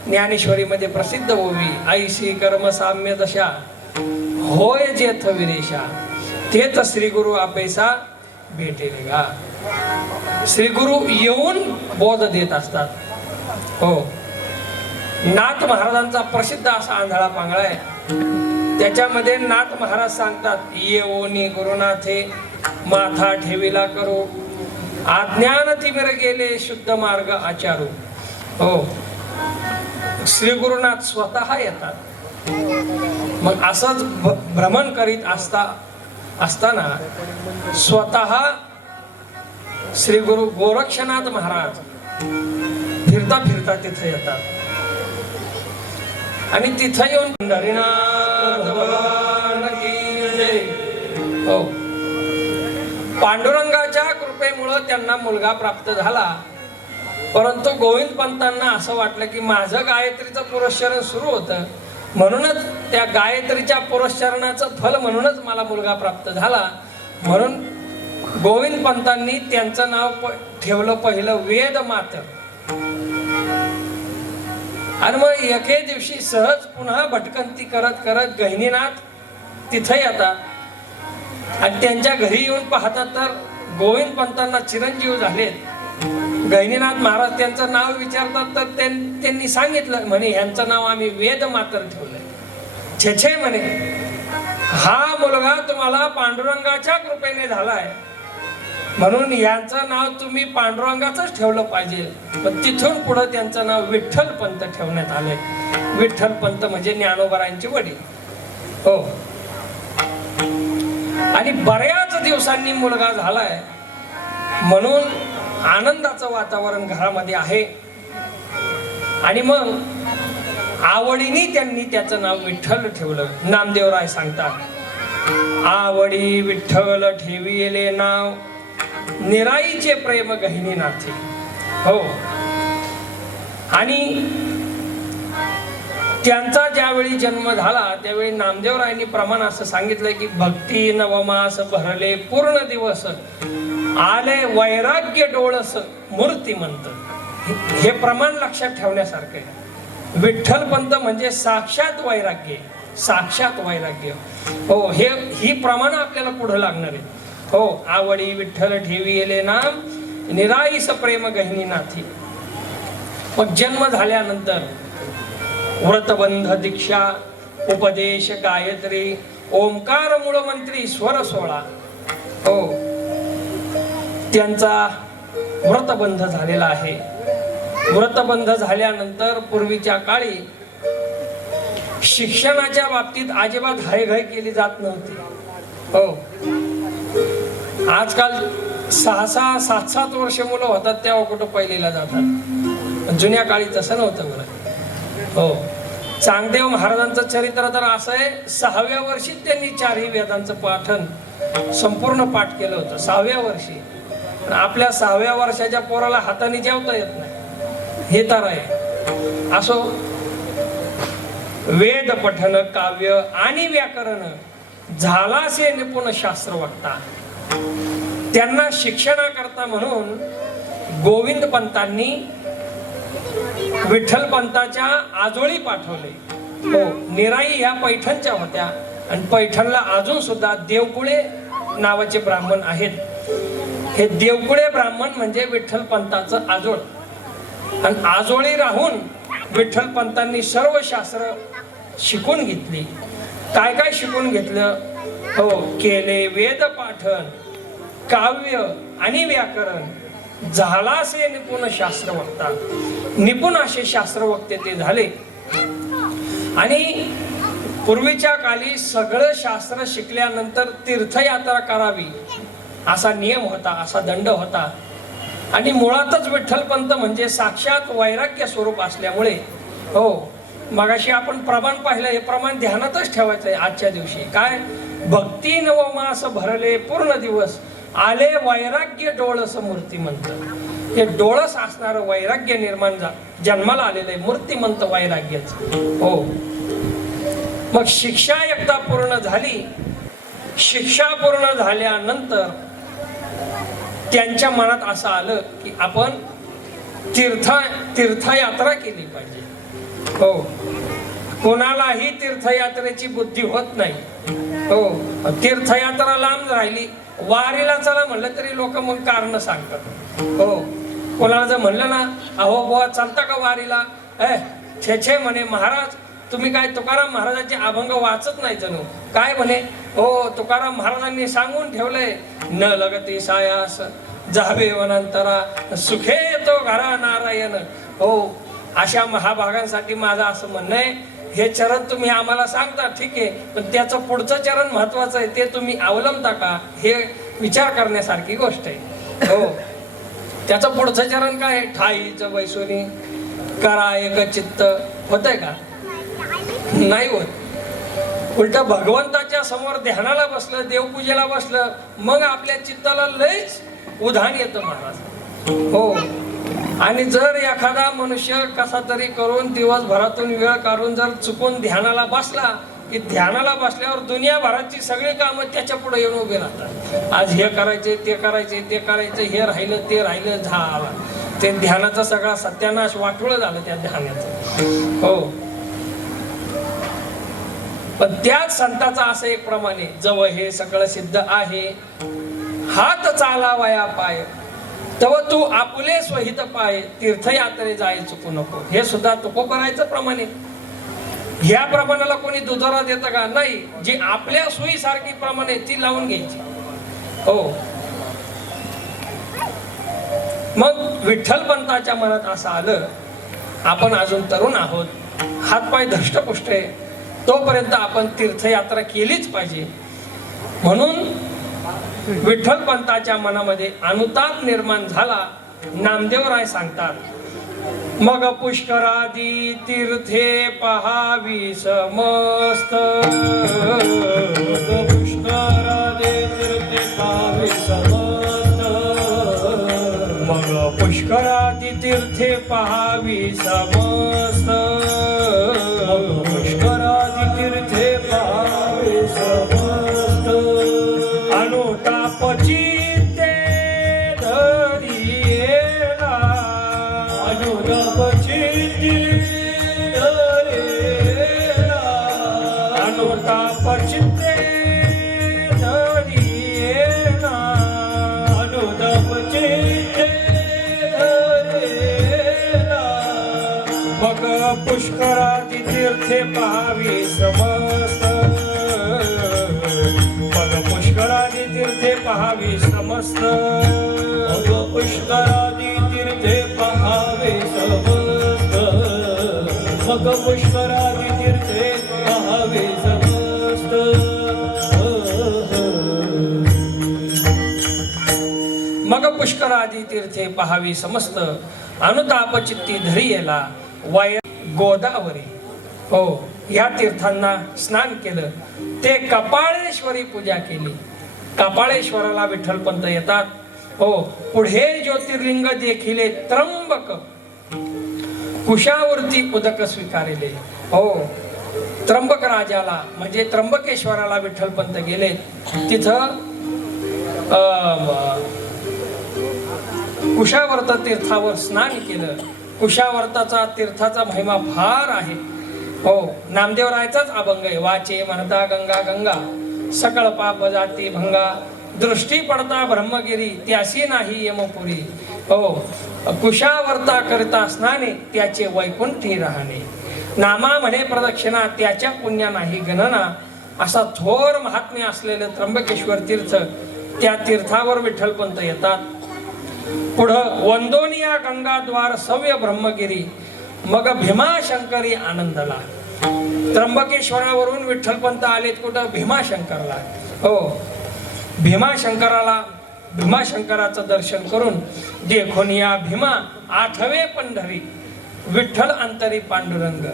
ज्ञानेश्वरीमध्ये प्रसिद्ध ओवी, ऐशी कर्म साम्य दशा होय जेथ विरेशा, तेथ श्री गुरु आपैसा भेटेले गा. श्री गुरु येऊन बोध देत असतात. हो. नाथ महाराजांचा प्रसिद्ध असा आंधळा पांगळा आहे. त्याच्यामध्ये नाथ महाराज सांगतात, येऊनी गुरुनाथे माथा ठेविला करू, अज्ञान तिमिर गेले शुद्ध मार्ग आचारू. हो. श्री गुरुनाथ स्वतः येतात. मग असंच भ्रमण करीत असताना स्वतः श्री गुरु गोरक्षनाथ महाराज फिरता फिरता तिथे येतात. आणि तिथे येऊन हो, पांडुरंगा यांना मुलगा प्राप्त झाला, परंतु गोविंद पंतांना असं वाटलं की माझं गायत्रीचं पुरस्चरण सुरू होतं, म्हणूनच त्या गायत्रीच्या पुरस्चरणाचं फल म्हणूनच मला मुलगा प्राप्त झाला. म्हणून गोविंद पंतांनी त्यांचं नाव ठेवलं पहिलं वेद मातर. आणि मग एके दिवशी सहज पुन्हा भटकंती करत करत गहिनीनाथ तिथे येतात आणि त्यांच्या घरी येऊन पाहतात तर गोविंद पंतांना चिरंजीव झालेत. गहिनीनाथ महाराज त्यांचं नाव विचारतात तर त्यांनी सांगितलं, म्हणे यांचं नाव आम्ही वेद मातर ठेवलंय. छे म्हणे, हा मुलगा तुम्हाला पांडुरंगाच्या कृपेने झालाय, म्हणून यांचं नाव तुम्ही पांडुरंगाचंच ठेवलं पाहिजे. पण तिथून पुढे त्यांचं नाव विठ्ठल पंत ठेवण्यात आलंय. विठ्ठल पंत म्हणजे ज्ञानोबारायांचे वडील. हो. आणि बऱ्याच दिवसांनी मुलगा झालाय म्हणून आनंदाचं वातावरण घरामध्ये आहे. आणि मग आवडीने त्यांनी त्याचं नाव विठ्ठल ठेवलं. नामदेवराय सांगतात, आवडी विठ्ठल ठेविले नाव, निराईचे प्रेम गहिनीनाथी. हो. आणि त्यांचा ज्यावेळी जन्म झाला त्यावेळी नामदेवरायांनी प्रमाण असं सांगितलंय की भक्ती नवमास भरले पूर्ण दिवस, आले वैराग्य डोळस मूर्तिमंत. हे प्रमाण लक्षात ठेवण्यासारखे. विठ्ठल पंत म्हणजे साक्षात वैराग्य, साक्षात वैराग्य. हो. ही प्रमाण आपल्याला पुढे लागणार आहे. हो. आवडी विठ्ठल ठेविले नाम, निराईस प्रेम गहिनीनाथी. मग जन्म झाल्यानंतर व्रतबंध दीक्षा, उपदेश गायत्री, ओंकार मूळमंत्री स्वर 16. हो. त्यांचा व्रतबंध झालेला आहे. व्रतबंध झाल्यानंतर पूर्वीच्या काळी शिक्षणाच्या बाबतीत अजिबात हायघाय केली जात नव्हती. हो. आजकाल 6-6, 7-7 वर्ष मुलं होतात तेव्हा कुठं पहिलीला जातात. जुन्या काळी तसं नव्हतं बरं. हो. चांगदेव महाराजांचं चरित्र तर असं आहे, 6व्या वर्षी त्यांनी 4ही वेदांचं पाठन संपूर्ण पाठ केलं होतं. 6व्या वर्षी. आपल्या 6व्या वर्षाच्या पोराला हाताने जेवता येत नाही, हे तर आहे. असो, वेद पठन, काव्य आणि व्याकरण झालासे निपुण शास्त्र वक्ता. त्यांना शिक्षणाकरता म्हणून गोविंद पंतांनी विठ्ठल पंताच्या आजोळी पाठवले. हो. निराई ह्या पैठणच्या होत्या आणि पैठणला अजून सुद्धा देवकुळे नावाचे ब्राह्मण आहेत. हे देवकुळे ब्राह्मण म्हणजे विठ्ठल पंताचं आजोळ. आणि आजोळी राहून विठ्ठल पंतांनी सर्व शास्त्र शिकून घेतली. काय काय शिकून घेतलं? हो. केले वेद पाठन, काव्य आणि व्याकरण, झालासे निपुण शास्त्र वक्ता. निपुण असे शास्त्र वक्ते ते झाले. आणि पूर्वीच्या काली सगळं शास्त्र शिकल्यानंतर तीर्थयात्रा करावी असा नियम होता, असा दंड होता. आणि मुळातच विठ्ठलपंत म्हणजे साक्षात वैराग्य स्वरूप असल्यामुळे, हो, मगाशी आपण प्रमाण पाहिलं, हे प्रमाण ध्यानातच ठेवायचं आहे आजच्या दिवशी. काय? भक्ती नवमास भरले पूर्ण दिवस, आले वैराग्य डोळस मूर्तिमंत. हे डोळस असणारं वैराग्य निर्माण जन्माला आलेलं आहे, मूर्तिमंत वैराग्यच. हो. मग शिक्षा एकदा पूर्ण झाली. शिक्षा पूर्ण झाल्यानंतर त्यांच्या मनात असं आलं की आपण तीर्थयात्रा केली पाहिजे. हो. कोणालाही तीर्थयात्रेची बुद्धी होत नाही. हो. तीर्थयात्रा लांब राहिली, वारीला चला म्हणलं तरी लोक मग कारण सांगतात. हो. कोणाला जर म्हणलं ना, अहो बुवा चालता का वारीला, छे म्हणे महाराज तुम्ही काय तुकाराम महाराजांचे अभंग वाचत नाही जणू काय म्हणे. हो, तुकाराम महाराजांनी सांगून ठेवलंय, न लगती सायास जावे वनांतरा, सुखे येतो घरा नारायण. हो. अशा महाभागांसाठी माझं असं म्हणणं आहे, हे चरण तुम्ही आम्हाला सांगता ठीक आहे, पण त्याचं पुढचं चरण महत्वाचं आहे, ते तुम्ही अवलंबता का, हे विचार करण्यासारखी गोष्ट आहे. हो. त्याचं पुढचं चरण काय? ठाईचं बैसोनी करा एक चित्त. होतंय का? नाही होत. उलट भगवंताच्या समोर ध्यानाला बसलं, देवपूजेला बसलं, मग आपल्या चित्ताला लयच उधाण येतं महाराज. हो, आणि जर एखादा मनुष्य कसा तरी करून दिवसभरातून वेळ काढून जर चुकून ध्यानाला बसला की ध्यानाला बसल्यावर दुनियाभराची सगळी कामं त्याच्या पुढे येऊन उभे राहतात. आज हे करायचे, ते करायचे, ते करायचे, हे राहिलं, ते राहिलं, झाला. ते ध्यानाचा सगळा सत्यानाश वाटोळं झालं त्या ध्यानाचं. हो, पण त्याच संताचा असं एक प्रमाणे, जवळ हे सगळं सिद्ध आहे, हात चालावया पाय तव तू आपुले स्वहित पाय, तीर्थयात्रे जाय चुकू नको. हे सुद्धा तुकोबरायचं प्रमाणे. ह्या प्रमाणाला कोणी दुजोरा देतं का? नाही. जी आपल्या सोयीसारखी प्रमाणे ती लावून घ्यायची. हो, मग विठ्ठलपंताच्या मनात असं आलं, आपण अजून तरुण आहोत, हातपाय धष्टपुष्ट आहे, तोपर्यंत आपण तीर्थयात्रा केलीच पाहिजे. म्हणून विठ्ठलपंताच्या मनामध्ये अनुताप निर्माण झाला. नामदेवराय सांगतात, मग पुष्करादी तीर्थे पहावी समस्त, पुष्करादी तीर्थे पाहावी समस्त, मग पुष्करादी तीर्थे पहावी समस्त, पुष्करादी तीर्थे पाहावी समस्त, अनुतापची ते धरियेला, अनुतापची धरियेला, अनुतापची ते धरियेला, अनुतापची धरियेला, मग पुष्करादी तीर्थे पहावी समस्त, मग पुष्करादी तीर्थे पहावी समस्त, मग पुष्करादी तीर्थे पहावे समस्त, मग पुष्करादी तीर्थे पहावे समस्त. मग पुष्करादी तीर्थे पहावी समस्त, अनुताप चित्ती धरी येला, वाय गोदावरी. हो, या तीर्थांना स्नान केलं. ते कपाळेश्वरी पूजा केली. कपाळेश्वराला विठ्ठलपंत येतात. हो, पुढे ज्योतिर्लिंग देखिले त्र्यंबक, कुशावरती उदक स्वीकारिले. हो, त्र्यंबक राजाला म्हणजे त्र्यंबकेश्वराला विठ्ठलपंत गेले. तिथं कुशावर्त तीर्थावर स्नान केलं. कुशावर्ताचा तीर्थाचा महिमा फार आहे. हो, नामदेवरायचाच अभंग आहे, वाचे म्हणता गंगा गंगा, सकळ पाप जाती भंगा, दृष्टी पडता ब्रह्मगिरी, त्यासी नाही यमपुरी. हो, कुशावर्ता करता स्नाने, त्याचे वैकुंठी राहणे, नामा म्हणे प्रदक्षिणा, त्याच्या पुण्या नाही गणना. असा थोर महात्म्य असलेलं त्र्यंबकेश्वर तीर्थ, त्या तीर्थावर विठ्ठलपंत येतात. पुढं वंदोनिया गंगाद्वार सव्य ब्रह्मगिरी, मग भीमाशंकरी आनंदला. त्र्यंबकेश्वरावरून विठ्ठलपंत आलेत कुठं? भीमाशंकरला. हो, भीमाशंकराचं दर्शन करून देखून या भीमा आठवे पंढरी, विठ्ठल अंतरी पांडुरंग.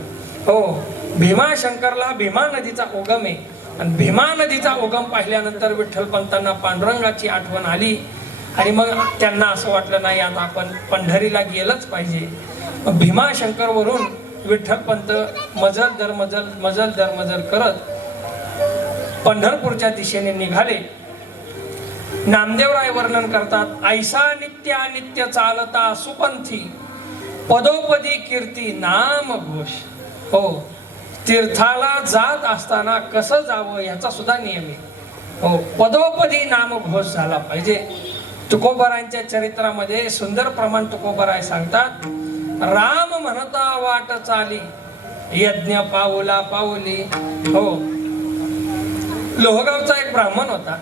हो, भीमाशंकरला भीमा नदीचा उगम आहे. आणि भीमा नदीचा उगम पाहिल्यानंतर विठ्ठलपंतांना पांडुरंगाची आठवण आली. आणि मग त्यांना असं वाटलं, नाही आता आपण पंढरीला गेलंच पाहिजे. भीमाशंकर वरून विठ्ठलपंत मजल दर मजल करत पंढरपूरच्या दिशेने निघाले. नामदेवराय वर्णन करतात, ऐसा नित्य चालता सुपंथी, पदोपदी कीर्ती नाम घोष. हो, तीर्थाला जात असताना कसं जावं याचा सुद्धा नियम आहे. हो, पदोपदी नाम घोष झाला पाहिजे. तुकोबरायांच्या चरित्रामध्ये सुंदर प्रमाण तुकोबराय सांगतात, राम म्हणता वाट चाली, यज्ञ पाऊला पाऊली. हो, लोहगावचा एक ब्राह्मण होता.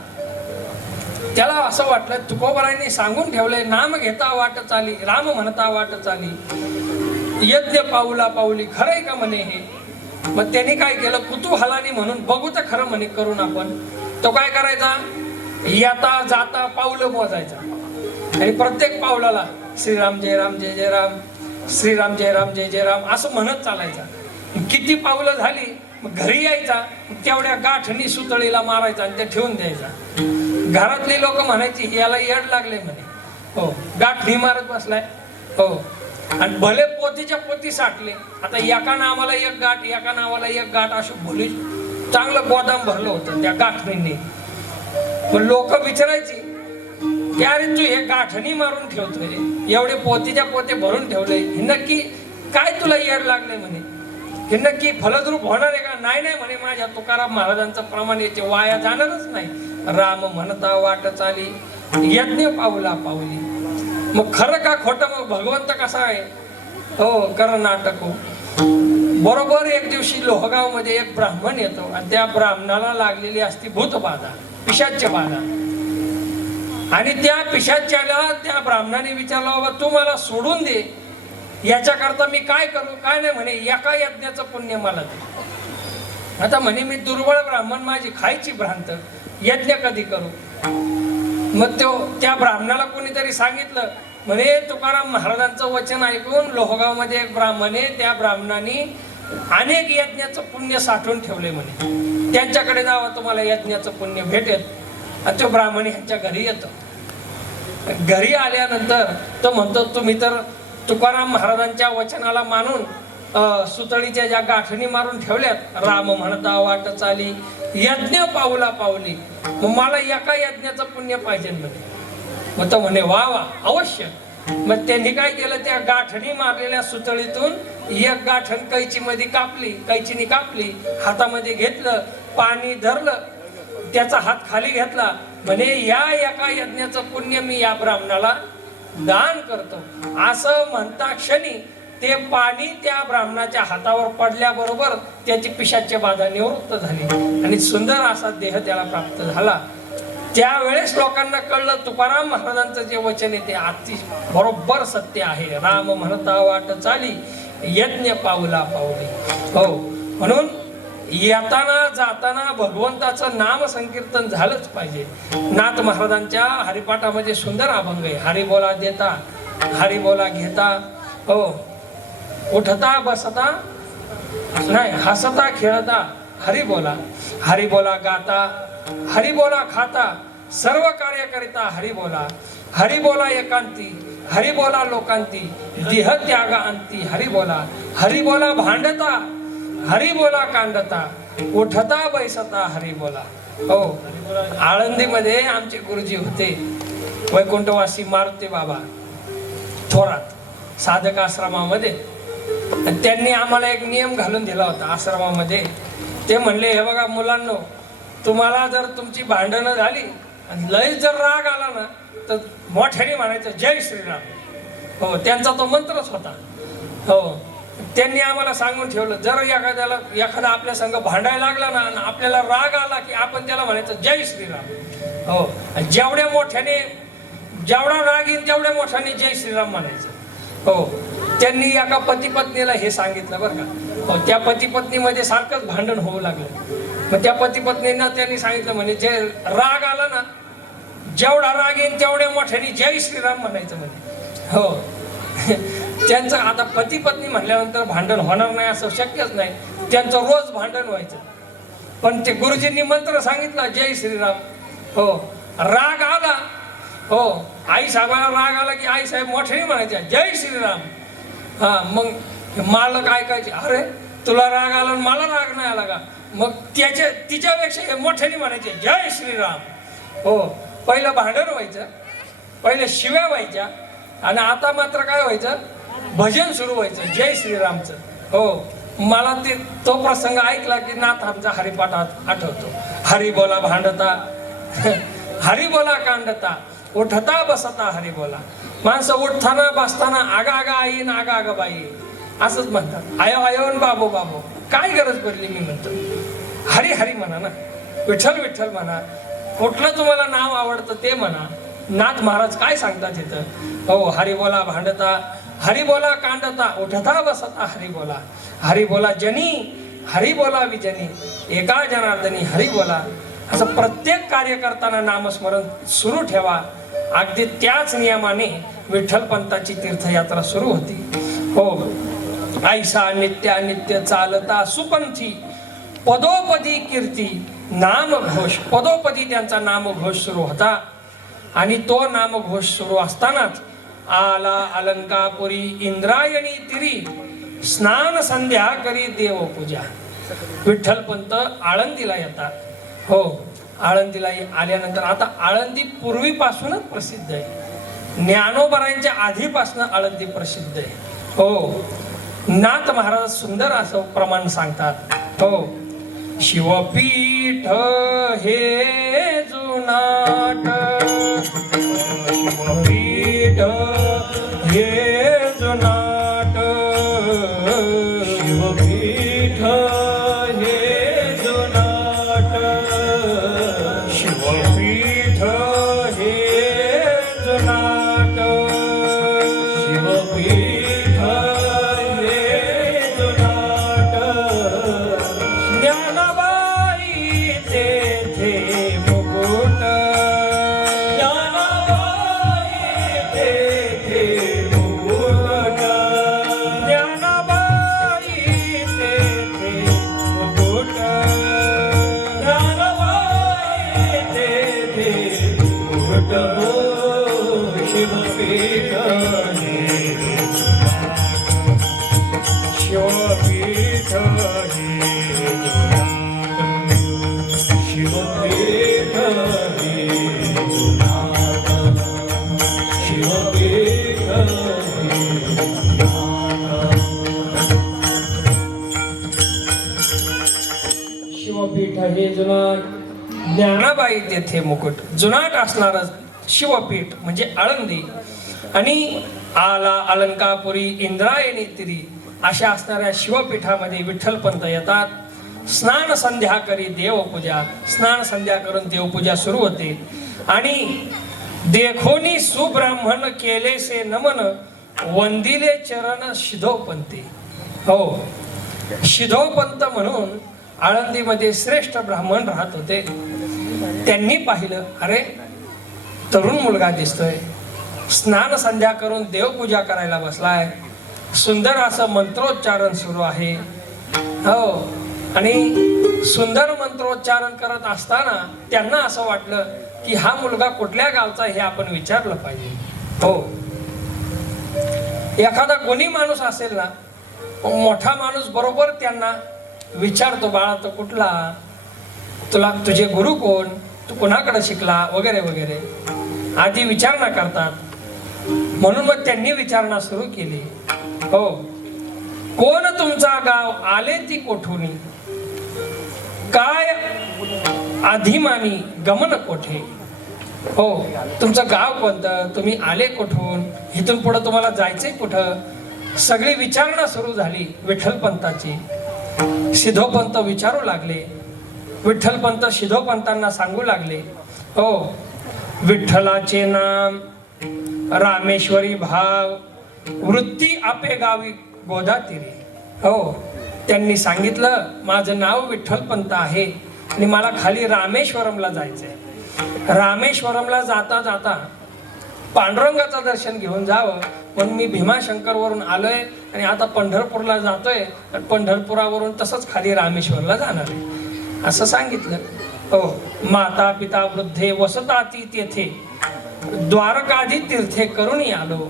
त्याला असं वाटलं, तुकोबरायांनी सांगून ठेवलंय, नाम घेता वाट चाली, राम म्हणता वाट चाली, यज्ञ पाऊला पाऊली. खरंय का म्हणे हे? मग त्यांनी काय केलं, कुतूहलाने म्हणून बघू तर खरं म्हणे करून आपण. तो काय करायचा, येता जाता पाऊलं मोजायचा आणि प्रत्येक पावलाला श्रीराम जय राम जय जय राम, श्रीराम जय राम जय जय राम असं म्हणत चालायचा. किती पावलं झाली मग घरी यायचा, तेवढ्या गाठणी सुतळीला मारायचा आणि ते ठेवून द्यायचा. घरातली लोक म्हणायची याला येड लागले म्हणे. हो, गाठी मारत बसलाय. हो, आणि भले पोतीच्या पोती साठले. आता एका नावाला एक गाठ, एका नावाला एक गाठ, अशी बोली चांगलं गोदाम भरलं होतं त्या गाठणींनी. पण लोक विचारायची की अरे तू हे गाठणी मारून ठेवतोय, एवढे पोतीच्या पोते भरून ठेवले, हे नक्की काय तुला येड लागले म्हणे, हे नक्की फलद्रूप होणार आहे का? नाही नाही म्हणे, माझ्या तुकाराम महाराजांचं प्रमाण याचे वाया जाणारच नाही. राम म्हणता वाट चाली, यज्ञ पावला पावली. मग खरं का खोटं? मग भगवंत कसा आहे? हो, कर नाटक हो. बरोबर एक दिवशी लोहगाव मध्ये एक ब्राह्मण येतो आणि त्या ब्राह्मणाला लागलेली असती भूतबाधा, पिशाच्य बाधा. आणि त्या पिशाच्याला त्या ब्राह्मणाने विचारलं, बाबा तू मला सोडून दे, याच्याकरता मी काय करू? काय नाही म्हणे, एका यज्ञाचं पुण्य मला दे. आता म्हणे मी दुर्बळ ब्राह्मण, माझी खायची भ्रांत, यज्ञ कधी करू? मग त्या ब्राह्मणाला कोणीतरी सांगितलं म्हणे तुकाराम महाराजांचं वचन ऐकून लोहगाव मध्ये एक ब्राह्मण आहे, त्या ब्राह्मणाने अनेक यज्ञाचं पुण्य साठवून ठेवले म्हणे, त्यांच्याकडे जावा तुम्हाला यज्ञाचं पुण्य भेटेल. आणि तो ब्राह्मण ह्यांच्या घरी येतो. घरी आल्यानंतर तो म्हणतो तुम्ही तर तुकाराम महाराजांच्या वचनाला मानून सुतळीच्या ज्या गाठणी मारून ठेवल्यात, राम म्हणता वाट चाली, यज्ञ पावला पावली, मग मला एका यज्ञाचं पुण्य पाहिजे म्हणे. मग तो म्हणे वा वा अवश्य. मग त्यांनी काय केलं, त्या गाठणी मारलेल्या सुतळीतून एक गाठण कैचीमध्ये कापली, कैचीने कापली, हातामध्ये घेतलं, पाणी धरलं, त्याचा हात खाली घेतला, म्हणे या एका यज्ञाचं पुण्य मी या ब्राह्मणाला दान करतो. असं म्हणता क्षणी ते पाणी त्या ब्राह्मणाच्या हातावर पडल्याबरोबर त्याची पिशाच्य बाधा निवृत्त झाली आणि सुंदर असा देह त्याला प्राप्त झाला. त्यावेळेस लोकांना कळलं तुकाराम महाराजांचं जे वचन आहे ते अति बरोबर सत्य आहे. राम म्हणता वाट चाली, यज्ञ पावला पावली. हो, म्हणून येताना जाताना भगवंताचं नाम संकीर्तन झालंच पाहिजे. नाथ महाराजांच्या हरिपाठामध्ये सुंदर अभंग आहे. हरी बोला देता, हरी बोला घेता, हो, उठता बसता नाही, हसता खेळता हरी बोला, हरी बोला गाता, हरी बोला खाता, सर्व कार्य करिता हरी बोला, हरी बोला एकांती, हरी बोला लोकांती, देह त्यागा अंती हरी बोला, हरी बोला भांडता, हरी बोला कांडता, उठता बैसता हरी बोला. हो, आळंदीमध्ये आमचे गुरुजी होते, वैकुंठवासी मारुती बाबा थोरात, साधक आश्रमामध्ये. त्यांनी आम्हाला एक नियम घालून दिला होता आश्रमामध्ये. ते म्हणले हे बघा मुलांनो, तुम्हाला जर तुमची भांडणं झाली आणि लय जर राग आला ना तर मोठ्याने म्हणायचं जय श्रीराम. हो, त्यांचा तो मंत्रच होता. हो, त्यांनी आम्हाला सांगून ठेवलं, जर एखादा आपल्या संग भांडायला लागला ना आणि आपल्याला राग आला की आपण त्याला म्हणायचं जय श्रीराम. हो, जेवढ्या मोठ्याने जेवढा राग येईल तेवढ्या मोठ्याने जय श्रीराम म्हणायचं. हो, त्यांनी एका पती पत्नीला हे सांगितलं बरं का. हो, त्या पती पत्नीमध्ये सारखंच भांडण होऊ लागलं. मग त्या पती पत्नींना त्यांनी सांगितलं म्हणे जे राग आला ना, जेवढा राग येईल तेवढ्या मोठ्याने जय श्रीराम म्हणायचं म्हणे. हो, त्यांचं आता पती पत्नी म्हणल्यानंतर भांडण होणार नाही असं शक्यच नाही, त्यांचं रोज भांडण व्हायचं. पण ते गुरुजींनी मंत्र सांगितला जय श्रीराम. हो, राग आला, हो, आई साहेबाला राग आला की आई साहेब मोठ्याने म्हणायच्या जय श्रीराम. हा, मग मालक ऐकायचे, अरे तुला राग आला आणि मला राग नाही आला का? मग तिच्यापेक्षा हे मोठ्याने म्हणायचे जय श्रीराम. हो, पहिलं भांडण व्हायचं, पहिले शिव्या व्हायच्या, आणि आता मात्र काय व्हायचं, भजन सुरू व्हायचं जय श्रीरामचं. हो, मला तो प्रसंग ऐकला की नाथ आमचा हरिपाठात आठवतो. हरी बोला भांडता, हरी बोला कांडता, उठता बसता हरी बोला. माणसं उठताना बसताना आगा आगा आई ना आगा आगा बाई असंच म्हणतात. आयो आयो बाबो बाबो, काय गरज पडली? मी म्हणतो हरी हरी म्हणा ना, विठ्ठल विठ्ठल म्हणा, कुठलं तुम्हाला नाव आवडतं ते म्हणा. नाथ महाराज काय सांगतात तिथं? हो, हरी बोला भांडता, हरी बोला कांडता, उठता बसता हरी बोला, हरी बोला जनी, हरी बोला विजनी, एका जनार्दनी हरी बोला. असं प्रत्येक कार्य करताना नामस्मरण सुरू ठेवा. अगदी त्याच नियमाने विठ्ठलपंताची तीर्थयात्रा सुरू होती. हो, ऐसा नित्य नित्य चालता सुपंथी, पदोपदी कीर्ती, नामघोष पदोपदी त्यांचा नामघोष सुरू होता. आणि तो नामघोष सुरू असतानाच आला अलंकापुरी इंद्रायणी तिरी स्नान संध्या करी देवपूजा. विठ्ठलपंत आळंदीला येतात. हो, आळंदीला आल्यानंतर आता आळंदी पूर्वीपासूनच प्रसिद्ध आहे. ज्ञानोबरांच्या आधीपासून आळंदी प्रसिद्ध आहे. हो, नाथ महाराज सुंदर असं प्रमाण सांगतात. हो, शिवपीठ हे जुनाट, शिवपीठ हे जुनाट, शिवपीठ हे जुनाट, शिवपीठ हे जुनाट, शिवपीठ हे जुनाट, ज्ञानाबाई तेथे मुकुट, ज्ञानाबाई तेथे मुकुट, ज्ञानाबाई तेथे मुकुट, ज्ञानाबाई तेथे मुकुट. शिवपीठ हे शिवपीठ हे जुनाट, शिवपीठ हे जुनाट, शिवपीठ हे जुनाट. शिवपीठ हे जुनाट, ज्ञानाबाई तेथे मुकुट. जुनाट असणार शिवपीठ म्हणजे आळंदी आणि आला अलंकापुरी इंद्रायणी तिरी अशा असणाऱ्या शिवपीठामध्ये विठ्ठलपंत येतात. स्नान संध्या करी देवपूजा, स्नान संध्या करून देवपूजा सुरू होते. आणि देखोनी सुब्राह्मण केलेसे नमन, वंदिले चरण शिधोपंते. हो, शिधोपंत म्हणून आळंदीमध्ये श्रेष्ठ ब्राह्मण राहत होते. त्यांनी पाहिलं, अरे तरुण मुलगा दिसतोय, स्नान संध्या करून देवपूजा करायला बसलाय, सुंदर असं मंत्रोच्चारण सुरू आहे. हो, आणि सुंदर मंत्रोच्चारण करत असताना त्यांना असं वाटलं की हा मुलगा कुठल्या गावचा हे आपण विचारलं पाहिजे. हो, एखादा गुणी माणूस असेल ना, मोठा माणूस बरोबर त्यांना विचारतो, बाळा तो कुठला, तुला तुझे गुरु कोण, तू कोणाकडे शिकला, वगैरे वगैरे आधी विचारणा करतात. म्हणून मग त्यांनी विचारणा सुरू केली. हो, कोण तुमचा गाव, आले ती कोठून, काय आधिमानी गमन कोठे. हो, तुमचं गाव कोणतं, तुम्ही आले कुठून, इथून पुढे तुम्हाला जायचंय कुठं. सगळी विचारणा सुरू झाली विठ्ठलपंताची. सिद्धोपंत विचारू लागले, विठ्ठलपंत सिद्धोपंतांना सांगू लागले. हो, विठ्ठलाचे नाम रामेश्वरी भाव, वृत्ती आपे गावी गोदातीरी. हो, त्यांनी सांगितलं माझं नाव विठ्ठलपंत आहे आणि मला खाली रामेश्वरमला जायचंय. रामेश्वरमला जाता जाता पांडुरंगाचं दर्शन घेऊन जावं म्हणून मी भीमाशंकरवरून आलोय आणि आता पंढरपूरला जातोय. पंढरपुरावरून तसंच खाली रामेश्वरला जाणार आहे असं सांगितलं. हो, माता पिता वृद्धे वसताती तेथे, द्वारकाधी तीर्थे करून आलो.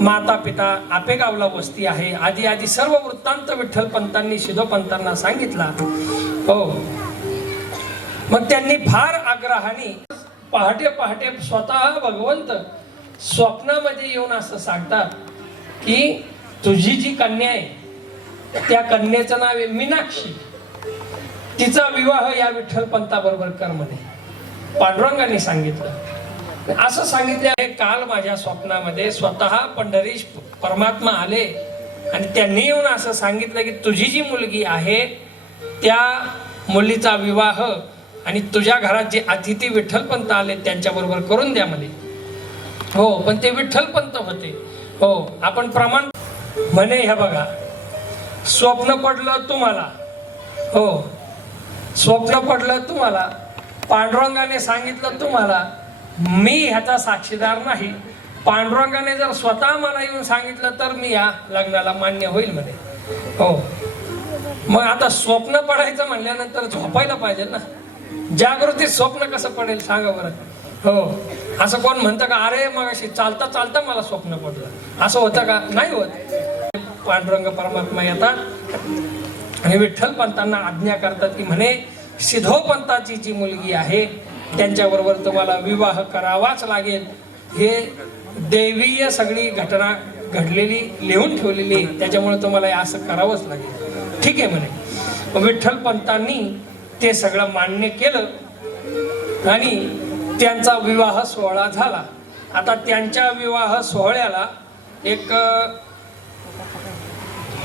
माता पिता आपेगावला वस्ती आहे. आधी आधी सर्व वृत्तांत विठ्ठलपंतांनी सिद्धोपंतांना सांगितला. हो, मग त्यांनी फार आग्रहाने पहाटे पहाटे स्वतः भगवंत स्वप्नामध्ये येऊन असं सांगतात की तुझी जी कन्या आहे त्या कन्येचं नाव आहे मीनाक्षी, तिचा विवाह या विठ्ठलपंताबरोबर कर म्हणे. पांडुरंगाने सांगितलं. असं सांगितलं आहे. काल माझ्या स्वप्नामध्ये स्वतः पंढरीश परमात्मा आले आणि त्यांनी येऊन असं सांगितलं की तुझी जी मुलगी आहे त्या मुलीचा विवाह आणि तुझ्या घरात जे अतिथी विठ्ठलपंत आले त्यांच्याबरोबर करून द्या म्हणे. हो, पण ते विठ्ठलपंत होते. हो, आपण प्रमाण म्हणे. हे बघा, स्वप्न पडलं तुम्हाला, हो स्वप्न पडलं तुम्हाला, पांडुरंगाने सांगितलं तुम्हाला, मी ह्याचा साक्षीदार नाही. पांडुरंगाने जर स्वतः मला येऊन सांगितलं तर मी या लग्नाला मान्य होईल म्हणे. हो, मग आता स्वप्न पडायचं म्हणल्यानंतर झोपायला पाहिजे ना. जागृतीत स्वप्न कसं पडेल सांगा बरं. हो, असं कोण म्हणतं का अरे मग अशी चालता चालता मला स्वप्न पडलं, असं होतं का? नाही होत. पांडुरंग परमात्मा येतात आणि विठ्ठल पंतांना आज्ञा करतात की म्हणे सिद्धोपंताची जी मुलगी आहे त्यांच्याबरोबर तुम्हाला विवाह करावाच लागेल. हे दैवीय सगळी घटना घडलेली लिहून ठेवलेली आहे, त्याच्यामुळे तुम्हाला हे असं करावंच लागेल. ठीक आहे म्हणे. विठ्ठल पंतांनी ते सगळं मान्य केलं आणि त्यांचा विवाह सोहळा झाला. आता त्यांच्या विवाह सोहळ्याला एक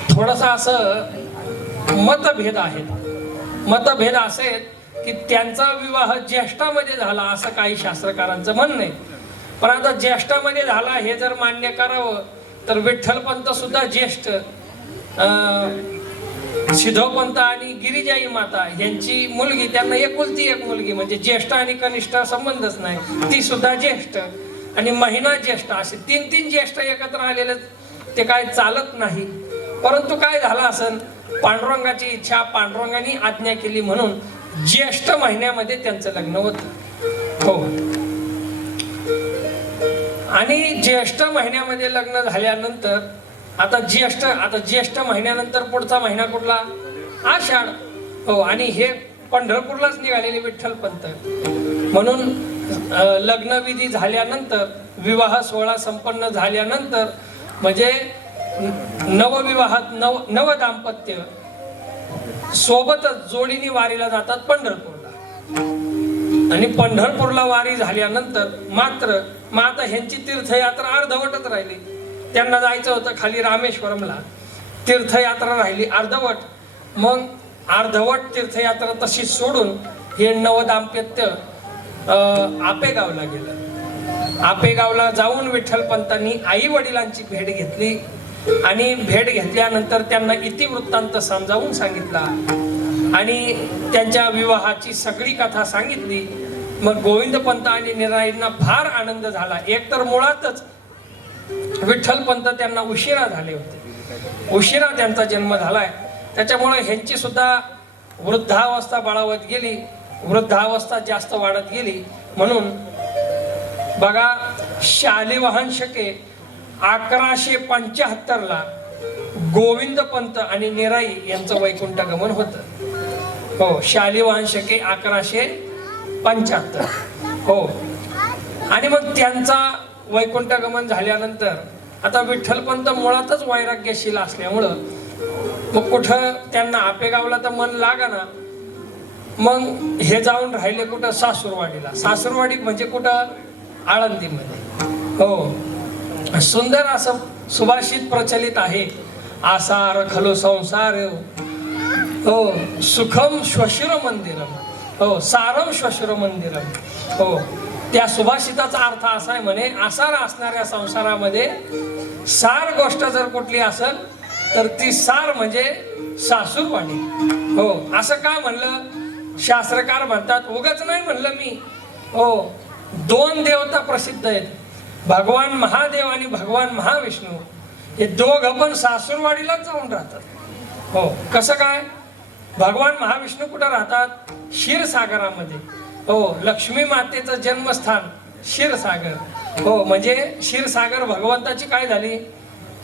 थोडासा असं मतभेद आहेत. मतभेद असे आहेत की त्यांचा विवाह ज्येष्ठामध्ये झाला असं काही शास्त्रकारांचं म्हणणं आहे. पण आता ज्येष्ठामध्ये झाला हे जर मान्य करावं तर विठ्ठलपंत सुद्धा ज्येष्ठ, सिद्धोपंत आणि गिरिजाई माता यांची मुलगी, त्यांना एकुलती एक मुलगी, म्हणजे ज्येष्ठ आणि कनिष्ठ संबंधच नाही, ती सुद्धा ज्येष्ठ आणि महिना ज्येष्ठ, असे तीन ज्येष्ठ एकत्र आलेले ते काय चालत नाही. परंतु काय झालं असेल, पांडुरंगाची इच्छा, पांडुरंगाने आज्ञा केली म्हणून ज्येष्ठ महिन्यामध्ये त्यांचं लग्न होतं. हो, आणि ज्येष्ठ महिन्यामध्ये लग्न झाल्यानंतर आता ज्येष्ठ महिन्यानंतर पुढचा महिना कुठला? आषाढ. हो, आणि हे पंढरपूरलाच निघालेले विठ्ठलपंत म्हणून लग्नविधी झाल्यानंतर, विवाह सोहळा संपन्न झाल्यानंतर म्हणजे नवविवाहात नव दाम्पत्य सोबतच जोडीने वारीला जातात पंढरपूरला. आणि पंढरपूरला वारी झाल्यानंतर मात्र मग आता ह्यांची तीर्थयात्रा अर्धवटच राहिली. त्यांना जायचं होतं खाली रामेश्वरमला, तीर्थयात्रा राहिली अर्धवट. मग अर्धवट तीर्थयात्रा तशीच सोडून हे नवदाम्पत्य आपेगावला गेलं. आपेगावला जाऊन विठ्ठलपंतांनी आई वडिलांची भेट घेतली आणि भेट घेतल्यानंतर त्यांना इतिवृत्तांत समजावून सांगितला आणि त्यांच्या विवाहाची सगळी कथा सांगितली. मग गोविंदपंत आणि निराईंना फार आनंद झाला. एक तर मुळातच विठ्ठलपंत त्यांना उशिरा झाले होते, उशिरा त्यांचा जन्म झालाय, त्याच्यामुळे ह्यांची सुद्धा वृद्धावस्था बाळावत गेली, वृद्धावस्था जास्त वाढत गेली. म्हणून बघा, शालिवाहन शके 1175 ला गोविंदपंत आणि निराई यांचं वैकुंठ गमन होतं. हो, शालिवाहन शके 1175. हो, आणि मग त्यांचा वैकुंठ गमन झाल्यानंतर आता विठ्ठलपंत मुळातच वैराग्यशील असल्यामुळं मग कुठं त्यांना आपेगावला तर मन लागाना. मग हे जाऊन राहिले कुठं? सासूरवाडीला. सासूरवाडी म्हणजे कुठं? आळंदीमध्ये. हो, सुंदर असं सुभाषित प्रचलित आहे, आसार खलो संसार, हो सुखम श्वशुर मंदिरम, हो सारम श्वशुर मंदिरम. हो, त्या सुभाषिताचा अर्थ असा आहे म्हणे, आसार असणाऱ्या संसारामध्ये सार गोष्ट जर कुठली असेल तर ती सार म्हणजे सासूरवाडी. हो, असं का म्हणलं? शास्त्रकार म्हणतात, उगाच नाही म्हणलं मी. हो, दोन देवता प्रसिद्ध आहेत, भगवान महादेव आणि भगवान महाविष्णू. हे दोघं पण सासूरवाडीलाच जाऊन राहतात. हो, कसं काय? भगवान महाविष्णू कुठं राहतात? क्षीरसागरामध्ये. हो, लक्ष्मी मातेचं जन्मस्थान क्षीरसागर. हो, म्हणजे क्षीरसागर भगवंताची काय झाली?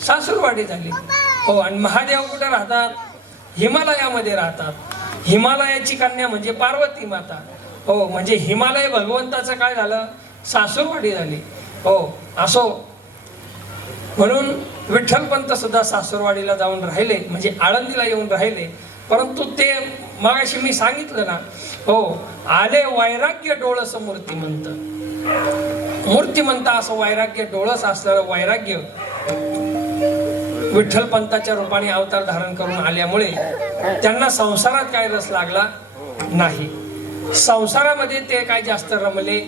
सासूरवाडी झाली. हो, आणि महादेव कुठे राहतात? हिमालयामध्ये राहतात. हिमालयाची कन्या म्हणजे पार्वती माता. हो, म्हणजे हिमालय भगवंताचं काय झालं? सासूरवाडी झाली. हो, असो, म्हणून विठ्ठलपंत सुद्धा सासूरवाडीला जाऊन राहिले, म्हणजे आळंदीला येऊन राहिले. परंतु ते मगाशी मी सांगितलं ना, हो, आले वैराग्य डोळस मूर्तिमंत. मूर्तिमंत असं वैराग्य, डोळस असणारं वैराग्य विठ्ठलपंताच्या रूपाने अवतार धारण करून आल्यामुळे त्यांना संसारात काय रस लागला नाही. संसारामध्ये ते काय जास्त रमले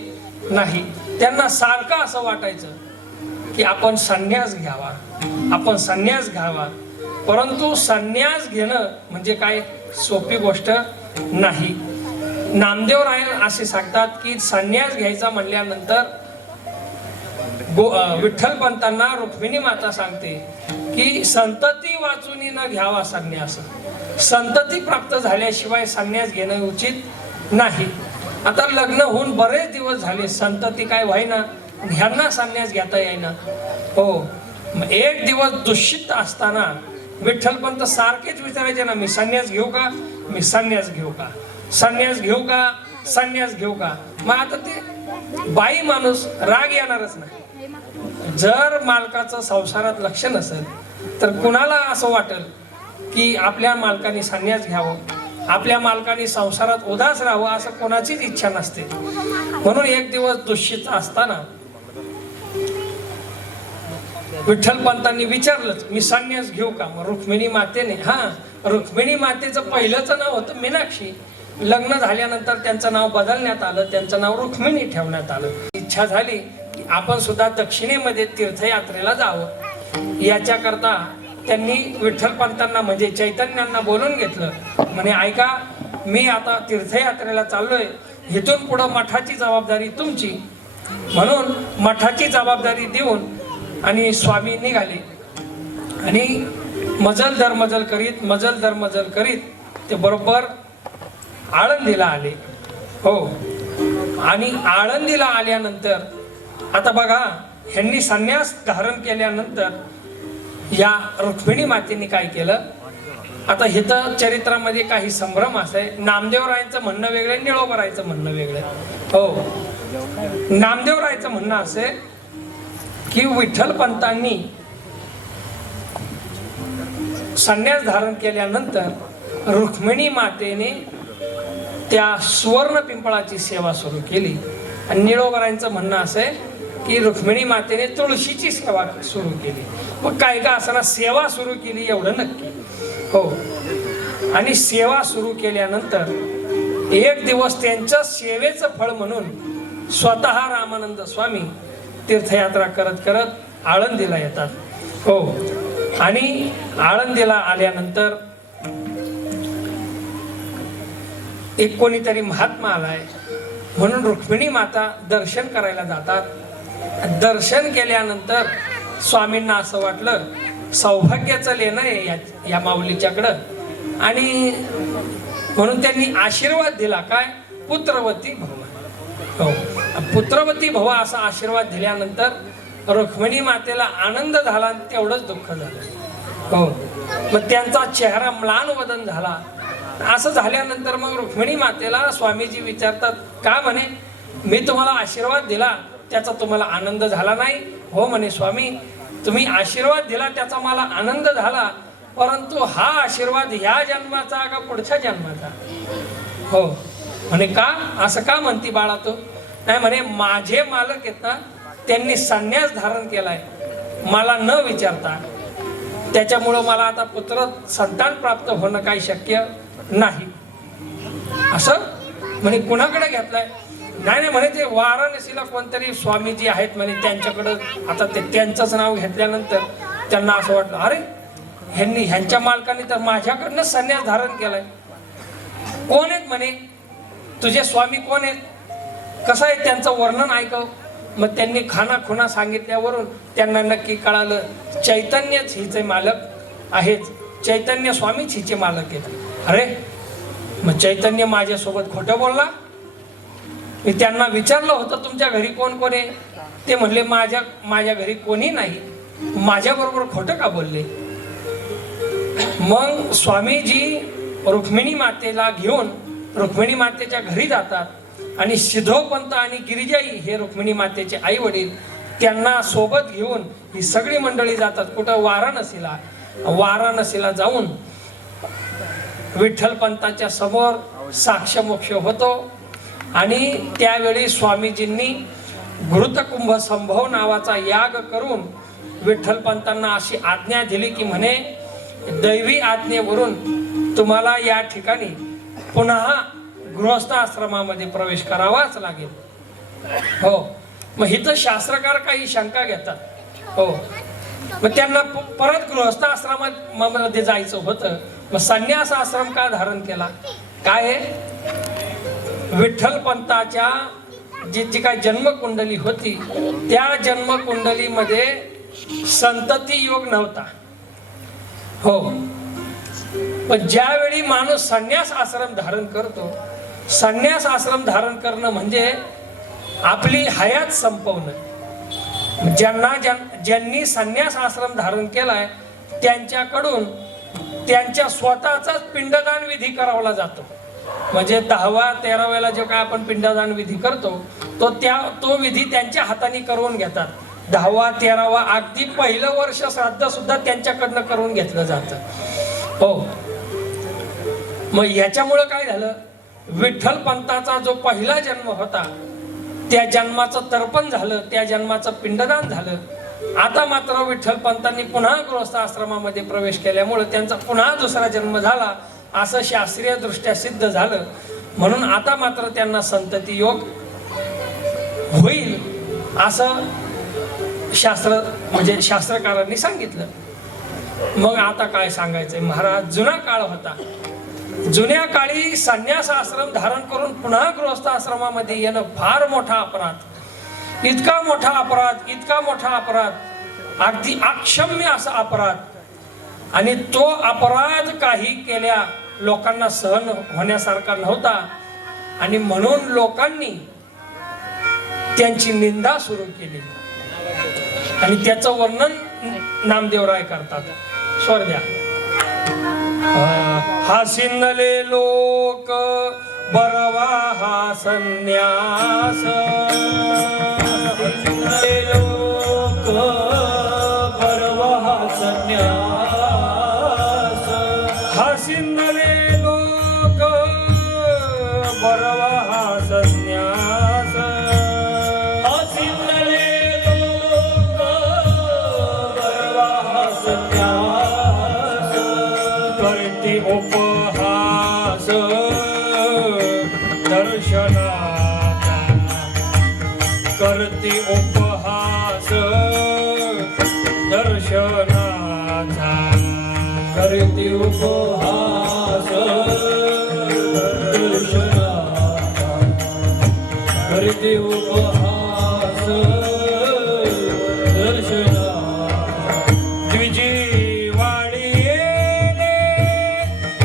नाही. त्यांना सारखं असं वाटायचं की आपण संन्यास घ्यावा, आपण संन्यास घ्यावा. परंतु संन्यास घेणं म्हणजे काय सोपी गोष्ट नाही. नामदेव राय असे सांगतात की संन्यास घ्यायचा म्हणल्यानंतर विठ्ठलपंतांना रुक्मिणी माता सांगते की संतती वाचून न घ्यावा संन्यास. संतती प्राप्त झाल्याशिवाय संन्यास घेणं उचित नाही. आता लग्न होऊन बरेच दिवस झाले, संतती काय व्हायना, ह्यांना संन्यास घेता येईना. हो, मग एक दिवस दुष्यित असताना विठ्ठलपंत सारखेच विचारायचे ना, मी संन्यास घेऊ का, मी संन्यास घेऊ का, संन्यास घेऊ का, संन्यास घेऊ का. मग आता ते बाई माणूस राग येणारच नाही. जर मालकाचं संसारात लक्ष नसेल तर कुणाला असं वाटेल की आपल्या मालकाने संन्यास घ्यावं, आपल्या मालकाने संसारात उदास राहावं, असं कोणाचीच इच्छा नसते. म्हणून एक दिवस दुष्यित असताना विठ्ठलपंतांनी विचारलंच, मी संन्यास घेऊ का. मग रुक्मिणी मातेने, रुक्मिणी मातेचं पहिलंच नाव होतं मीनाक्षी. लग्न झाल्यानंतर त्यांचं नाव बदलण्यात आलं, त्यांचं नाव रुक्मिणी ठेवण्यात आलं. इच्छा झाली की आपण सुद्धा दक्षिणेमध्ये तीर्थयात्रेला जावं. याच्याकरता त्यांनी विठ्ठलपंतांना म्हणजे चैतन्यांना बोलून घेतलं. म्हणे ऐका, मी आता तीर्थयात्रेला चाललोय, इथून पुढं मठाची जबाबदारी तुमची. म्हणून मठाची जबाबदारी देऊन आणि स्वामी निघाले आणि मजल दर मजल करीत ते बरोबर आळंदीला आले. हो, आणि आळंदीला आल्यानंतर आता बघा, ह्यांनी संन्यास धारण केल्यानंतर या रुक्मिणी मातेने काय केलं. आता इथं चरित्रामध्ये काही संभ्रम असे. नामदेवरायांचं म्हणणं वेगळं, निळोबरायचं म्हणणं वेगळं. हो, नामदेवरायांचं म्हणणं असे की विठ्ठलपंतांनी संन्यास धारण केल्यानंतर रुक्मिणी मातेने त्या सुवर्ण पिंपळाची सेवा सुरू केली. आणि निळोबरायांचं म्हणणं असे की रुक्मिणी मातेने तुळशीची सेवा सुरू केली. मग काय का असताना सेवा सुरू केली एवढं नक्की. हो, आणि सेवा सुरू केल्यानंतर एक दिवस त्यांच्या सेवेचं फळ म्हणून स्वतः रामानंद स्वामी तीर्थयात्रा करत करत आळंदीला येतात. हो, आणि आळंदीला आल्यानंतर एक कोणीतरी महात्मा आलाय म्हणून रुक्मिणी माता दर्शन करायला जातात. दर्शन केल्यानंतर स्वामींना असं वाटलं सौभाग्याचं लेणं आहे या माऊलीच्याकडं, आणि म्हणून त्यांनी आशीर्वाद दिला. काय, पुत्रवती भव. हो, पुत्रवती भव असा आशीर्वाद दिल्यानंतर रुक्मिणी मातेला आनंद झाला आणि तेवढंच दुःख झालं. हो, मग त्यांचा चेहरा म्लान वदन झाला. असं झाल्यानंतर मग रुक्मिणी मातेला स्वामीजी विचारतात, का म्हणे मी तुम्हाला आशीर्वाद दिला त्याचा तुम्हाला आनंद झाला नाही. हो म्हणे स्वामी, तुम्ही आशीर्वाद दिला त्याचा मला आनंद झाला, परंतु हा आशीर्वाद ह्या जन्माचा का पुढच्या जन्माचा. हो म्हणे, का असं का म्हणती बाळा तू. नाही म्हणे, माझे मालक आहेत ना, त्यांनी संन्यास धारण केलाय मला न विचारता, त्याच्यामुळं मला आता पुत्र संतान प्राप्त होणं काही शक्य नाही. असं म्हणे, कुणाकडे घेतलाय. नाही म्हणे, ते वाराणसीला कोणतरी स्वामीजी आहेत म्हणे, त्यांच्याकडं. आता ते त्यांचंच नाव घेतल्यानंतर त्यांना असं वाटलं, अरे ह्यांच्या मालकाने तर माझ्याकडनं संन्यास धारण केलाय. कोण आहेत म्हणे तुझे स्वामी, कोण आहेत, कसं आहे त्यांचं वर्णन ऐकव. मग त्यांनी खानाखुणा सांगितल्यावरून त्यांना नक्की कळालं चैतन्यच हिचे मालक आहेत, चैतन्य स्वामीच हिचे मालक आहेत. अरे मग चैतन्य माझ्यासोबत खोटं बोलला. मी त्यांना विचारलं होतं तुमच्या घरी कोण कोण आहे, ते म्हणले माझ्या घरी कोणी नाही, माझ्याबरोबर खोटं का बोलले. मग स्वामीजी रुक्मिणी मातेला घेऊन रुक्मिणी मातेच्या घरी जातात आणि सिद्धोपंत आणि गिरिजाई हे रुक्मिणी मातेचे आई वडील त्यांना सोबत घेऊन ही सगळी मंडळी जातात. कुठं, वाराणसीला जाऊन विठ्ठलपंताच्या समोर साक्षमोक्ष होतो. आणि त्यावेळी स्वामीजींनी घृतकुंभ संभव नावाचा याग करून विठ्ठलपंतांना अशी आज्ञा दिली की म्हणे, दैवी आज्ञेवरून तुम्हाला या ठिकाणी पुन्हा गृहस्थ आश्रमामध्ये प्रवेश करावाच लागेल. हो, मग इथं शास्त्रकार काही शंका घेतात. हो, मग त्यांना परत गृहस्थ आश्रमामध्ये जायचं होतं. मग संन्यास आश्रम का धारण केला. काय विठ्ठलपंताच्या जी काय जन्मकुंडली होती त्या जन्मकुंडलीमध्ये संतती योग नव्हता. हो, पण ज्यावेळी माणूस संन्यास आश्रम धारण करतो संन्यास आश्रम धारण करणं म्हणजे आपली हयात संपवणं. ज्यांनी संन्यास आश्रम धारण केलाय त्यांच्याकडून त्यांच्या स्वतःचाच पिंडदान विधी करावला जातो. म्हणजे 10व्या 13व्याला जो काय आपण पिंडदान विधी करतो तो विधी त्यांच्या हाताने करून घेतात. 10वा 13वा अगदी पहिलं वर्ष श्राद्ध सुद्धा त्यांच्याकडनं करून घेतलं जातं. हो, मग याच्यामुळं काय झालं, विठ्ठल पंताचा जो पहिला जन्म होता त्या जन्माचं तर्पण झालं, त्या जन्माचं पिंडदान झालं. आता मात्र विठ्ठल पंतांनी पुन्हा गृहस्थ आश्रमामध्ये प्रवेश केल्यामुळे त्यांचा पुन्हा दुसरा जन्म झाला असं शास्त्रीय दृष्ट्या सिद्ध झालं. म्हणून आता मात्र त्यांना संतती योग होईल असं शास्त्रकारांनी सांगितलं. मग आता काय सांगायचंय महाराज, जुना काळ होता. जुन्या काळी संन्यास आश्रम धारण करून पुन्हा गृहस्थ आश्रमामध्ये येणं फार मोठा अपराध, इतका मोठा अपराध, अगदी अक्षम्य असा अपराध. आणि तो अपराध काही केल्या लोकांना सहन होण्यासारखा नव्हता. आणि म्हणून लोकांनी त्यांची निंदा सुरू केली. आणि त्याचं वर्णन नामदेवराय करतात. स्वर द्या. हासिनले लोक बरवा हा संन्यास, लोक बरवा हा संन्यास. हासिनले लोक बरवा हा संन्यास. हासिनले लोक बरवा हा संन्यास. करती उपहास दर्शनाचा, करती उपहास दर्शनाचा, करती उपहास दर्शनाचा, करती उपहास दर्शनाचा. द्विजीवाणी येणे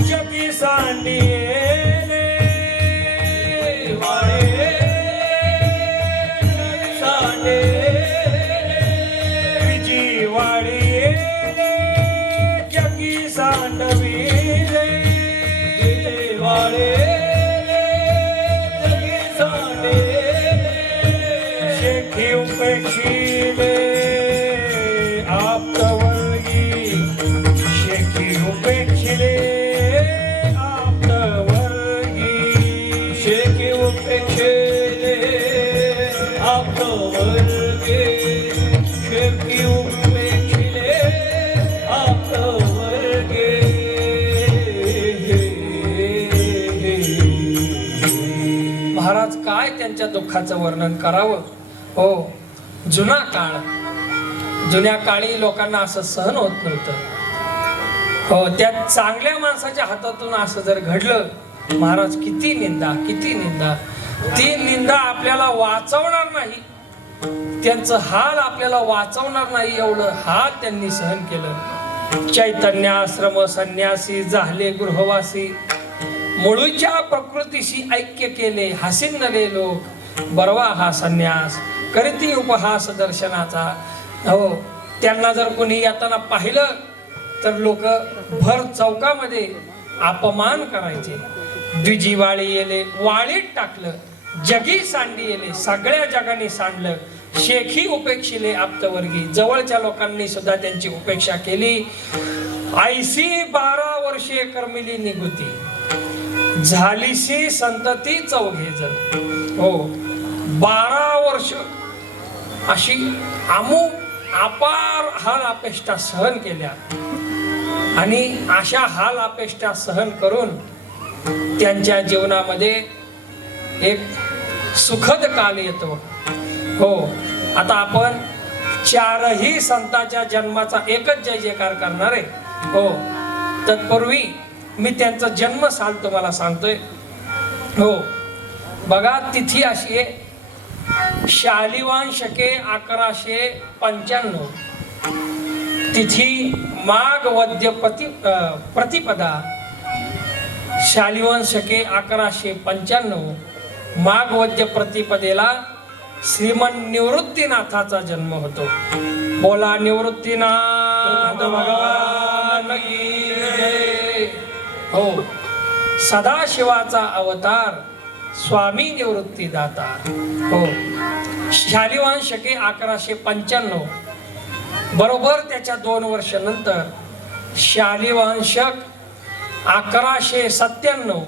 जगी सांडी येणे, द्विजीवाणी येणे जगी सांडविले, शेखी उपेक्षिले आप्तवर्गी, शेखी उपेक्षिले आप्तवर्गी, शेकी उपेक्षेले आप्तवर्गे, शेकी उपेक्षिले आप्तवर्गे. महाराज काय त्यांच्या दुःखाचं वर्णन करावं. हो, जुना काळ, जुन्या काळी लोकांना असं सहन होत नव्हतं. हो, त्या चांगल्या माणसाच्या हातातून असं जर घडलं महाराज, किती निंदा, किती निंदा. ती निंदा आपल्याला वाचवणार नाही, त्यांचं हाल आपल्याला वाचवणार नाही, एवढं हाल त्यांनी सहन केलं. चैतन्य आश्रम संन्यासी झाले गृहवासी, मुळूच्या प्रकृतीशी ऐक्य केले. हासिनले लोक बरवा हा संन्यास, करती उपहास दर्शनाचा. हो, त्यांना जर कोणी येताना पाहिलं तर लोक भर चौकामध्ये अपमान करायचे. द्विजीवाळी येले, वाळीत टाकलं. जगी सांडी येले, सगळ्या जगाने सांडलं. शेखी उपेक्षिले आप्तवर्गी, जवळच्या लोकांनी सुद्धा त्यांची उपेक्षा केली. ऐशी 12 वर्षे कर्मिली निगुती, झालीशी संतती चौघे जण. हो, 12 वर्ष अशी अपार हाल अपेष्टा सहन केल्या. आणि अशा हाल अपेष्टा सहन करून त्यांच्या जीवनामध्ये एक सुखद काल येतो. हो, आता आपण 4ही संतांच्या जन्माचा एकच जय जयकार करणार आहे. हो, तत्पूर्वी मी त्यांचा जन्म साल तुम्हाला सांगतोय. हो, बघा, तिथी अशी आहे शालिवान शके 1195, तिथी माघ वद्य प्रतिपदा, शालिवाहन शके 1195 माघ वद्य प्रतिपदेला श्रीमन निवृत्तीनाथाचा जन्म होतो. बोला निवृत्तीनाथ भगवान की जय. हो, सदाशिवाचा अवतार स्वामी निवृत्तीदाता. हो, शालिवाहन शके 1195 बरोबर त्याच्या 2 वर्षानंतर शालिवाहन शक 1197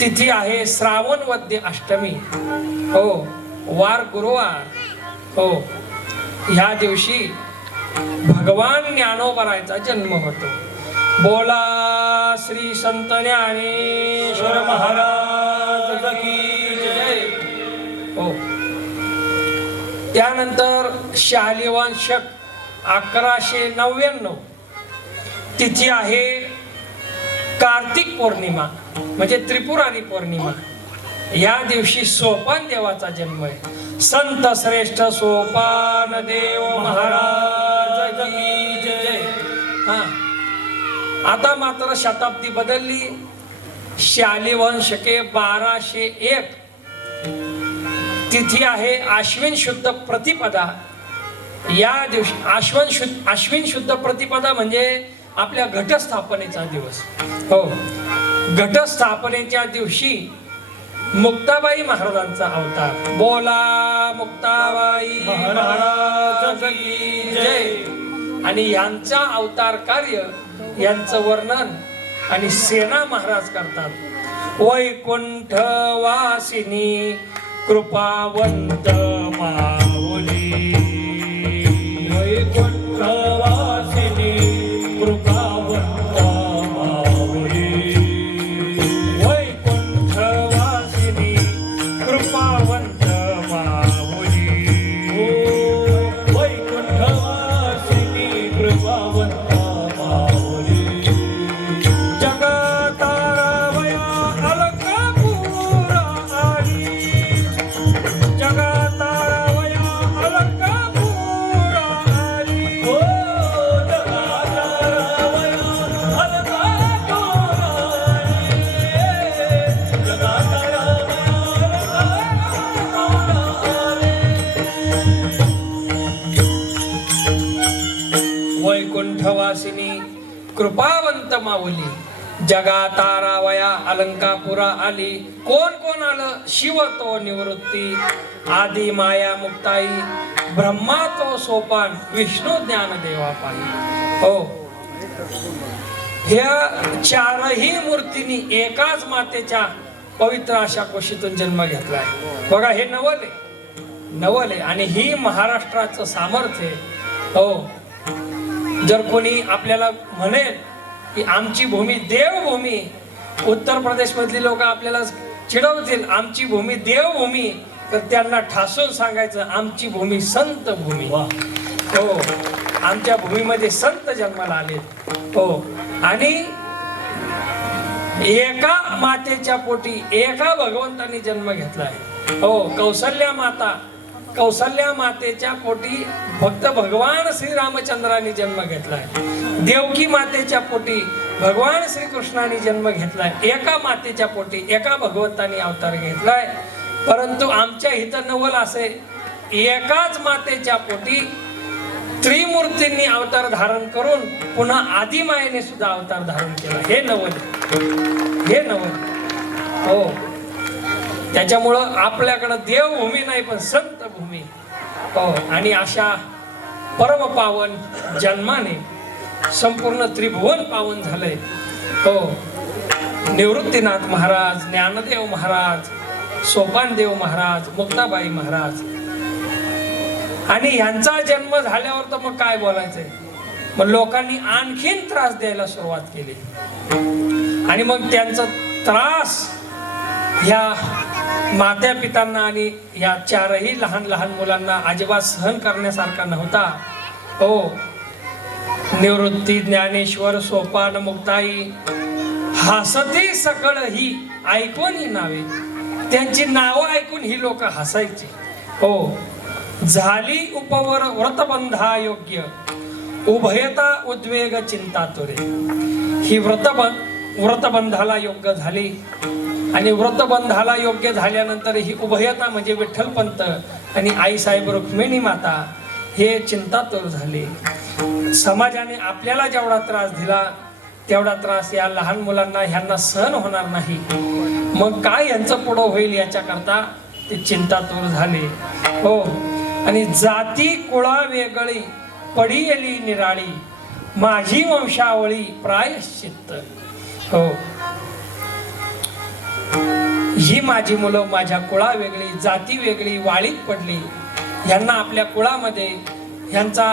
तिथी आहे श्रावण वद्य अष्टमी. हो, वार गुरुवार. हो, ह्या दिवशी भगवान ज्ञानोबरायचा जन्म होतो. बोला श्री संत ज्ञानेश्वर महाराज की जय. हो, त्यानंतर शालिवाहन शक 1199 तिथी आहे कार्तिक पौर्णिमा म्हणजे त्रिपुरारी पौर्णिमा. या दिवशी सोपान देवाचा जन्म आहे. संत श्रेष्ठ सोपान देव महाराज की जय. हा, आता मात्र शताब्दी बदलली. शालिवाहन शके 1201 तिथी आहे आश्विन शुद्ध प्रतिपदा. या दिवशी आश्विन शुद्ध प्रतिपदा म्हणजे आपल्या घटस्थापनेचा दिवस. हो, घटस्थापनेच्या दिवशी मुक्ताबाई महाराजांचा अवतार. बोला मुक्ताबाई महाराज की जय. आणि यांचा अवतार कार्य यांचं वर्णन आणि सेना महाराज करतात. वैकुंठ वासिनी कृपावंत माऊली. वैकुंठ वासिनी कृपावंत माऊली. वैकुंठ वासिनी कृपावंत माऊली. वैकुंठ वासिनी कृपावंत माऊली. जगतारावया अलकापुरा आली. जगतारावया अलकापुरा आली. हो, जगातारावया अलकापुरा आली. जगातारावया वैकुंठवासिनी कृपावंत माऊली. जगातारावया अलंकापुरा आली. कोण कोण आलं? शिव तो निवृत्ती, आदि माया मुक्ताई, ब्रह्मा तो सोपान, विष्णू ज्ञान देवा पायी. हो, ह्या चारही मूर्तींनी एकाच मातेच्या पवित्र अशा कुशीतून जन्म घेतलाय. बघा, हे नवल आहे, नवल आहे. आणि ही महाराष्ट्राचं सामर्थ्य आहे. हो, जर कोणी आपल्याला म्हणेल की आमची भूमी देवभूमी, उत्तर प्रदेश मधली लोक आपल्याला चिडवतील आमची भूमी देवभूमी, तर त्यांना ठासून सांगायचं आमची भूमी संत भूमी. हो, आमच्या भूमीमध्ये संत जन्माला आले. हो, आणि एका मातेच्या पोटी एका भगवंतानी जन्म घेतलाय. हो, कौसल्या मातेच्या पोटी फक्त भगवान श्रीरामचंद्रांनी जन्म घेतलाय. देवकी मातेच्या पोटी भगवान श्रीकृष्णाने जन्म घेतलाय. एका मातेच्या पोटी एका भगवंतानी अवतार घेतलाय. परंतु आमच्या इथं नवल असे, एकाच मातेच्या पोटी त्रिमूर्तींनी अवतार धारण करून पुन्हा आदिमायेने सुद्धा अवतार धारण केला. हे नवल, हे नवल. हो, त्याच्यामुळं आपल्याकडं देवभूमी नाही पण संत भूमी. हो, आणि अशा परम पावन जन्माने संपूर्ण त्रिभुवन पावन झालंय. हो, निवृत्तीनाथ महाराज, ज्ञानदेव महाराज, सोपानदेव महाराज, मुक्ताबाई महाराज. आणि यांचा जन्म झाल्यावर तर मग काय बोलायचंय. मग लोकांनी आणखीन त्रास द्यायला सुरुवात केली. आणि मग त्यांचा त्रास ह्या मात्या पितांना आणि या चारही लहान लहान मुलांना अजिबात सहन करण्यासारखा नव्हता. हो, निवृत्ती, ज्ञानेश्वर, सोपान, मुक्ताई हसती सकळ ही ऐकून ही नावे. त्यांची नावं ऐकून ही लोक हसायची. हो, झाली उपवर व्रतबंधा योग्य, उभयता उद्वेग चिंता तुरे. ही व्रतबंधाला योग्य झाले आणि व्रतबंधाला योग्य झाल्यानंतर ही उभयता म्हणजे विठ्ठलपंत आणि आईसाहेब रुक्मिणी माता हे चिंतातुर झाले. समाजाने आपल्याला जेवढा त्रास दिला तेवढा त्रास या लहान मुलांना ह्यांना सहन होणार नाही. मग काय यांचं पुढं होईल याच्याकरता ते चिंतातुर झाले. हो, आणि जाती कुळा वेगळी पडियली निराळी माझी वंशावळी प्रायश्चित्त. हो, ही माझी मुलं माझ्या कुळा वेगळी जाती वेगळी वाळीत पडली. यांना आपल्या कुळामध्ये यांचा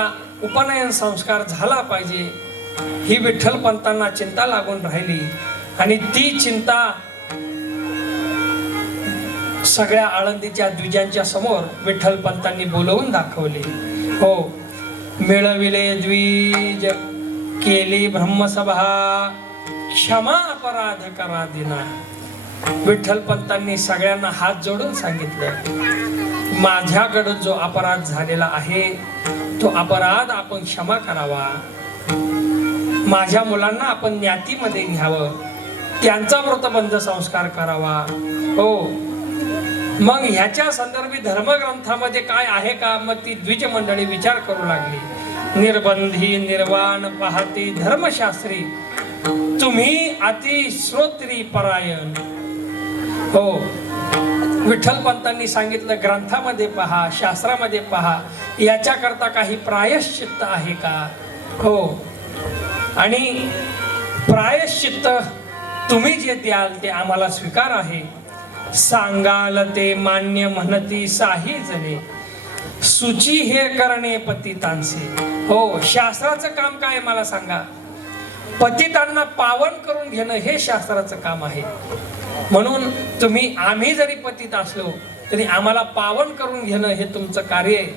उपनयन संस्कार झाला पाहिजे ही विठ्ठलपंतांना चिंता लागून राहिली. आणि ती चिंता सगळ्या आळंदीच्या द्विजांच्या समोर विठ्ठलपंतांनी बोलवून दाखवली. हो, मिळविले द्विज केली ब्रह्मसभा क्षमा अपराध करा दिना. विठ्ठलपंतांनी सगळ्यांना हात जोडून सांगितलं, माझ्याकडून जो अपराध झालेला आहे तो अपराध आपण क्षमा करावा. माझ्या मुलांना आपण ज्ञातीमध्ये घ्यावं, त्यांचा व्रतबंध संस्कार करावा. हो, मग ह्याच्या संदर्भी धर्मग्रंथामध्ये काय आहे का? मग ती द्विज मंडळी विचार करू लागली. निर्बंधी निर्वाण पाहती धर्मशास्त्री तुम्ही अति श्रोत्री परायण. हो, विठ्ठलपंतांनी सांगितलं ग्रंथामध्ये पहा, शास्त्रामध्ये पहा, याच्याकरता काही प्रायश्चित्त आहे का? हो, आणि प्रायश्चित्त तुम्ही जे द्याल ते आम्हाला स्वीकार आहे. सांगाल ते मान्य म्हणती साही जणे सुची हे करणे पतितांचे. हो, शास्त्राचं काम काय मला सांगा? पतितांना पावन करून घेणं हे शास्त्राचं काम आहे. म्हणून तुम्ही आम्ही जरी पतित असलो तरी आम्हाला पावन करून घेणं हे तुमचं कार्य आहे.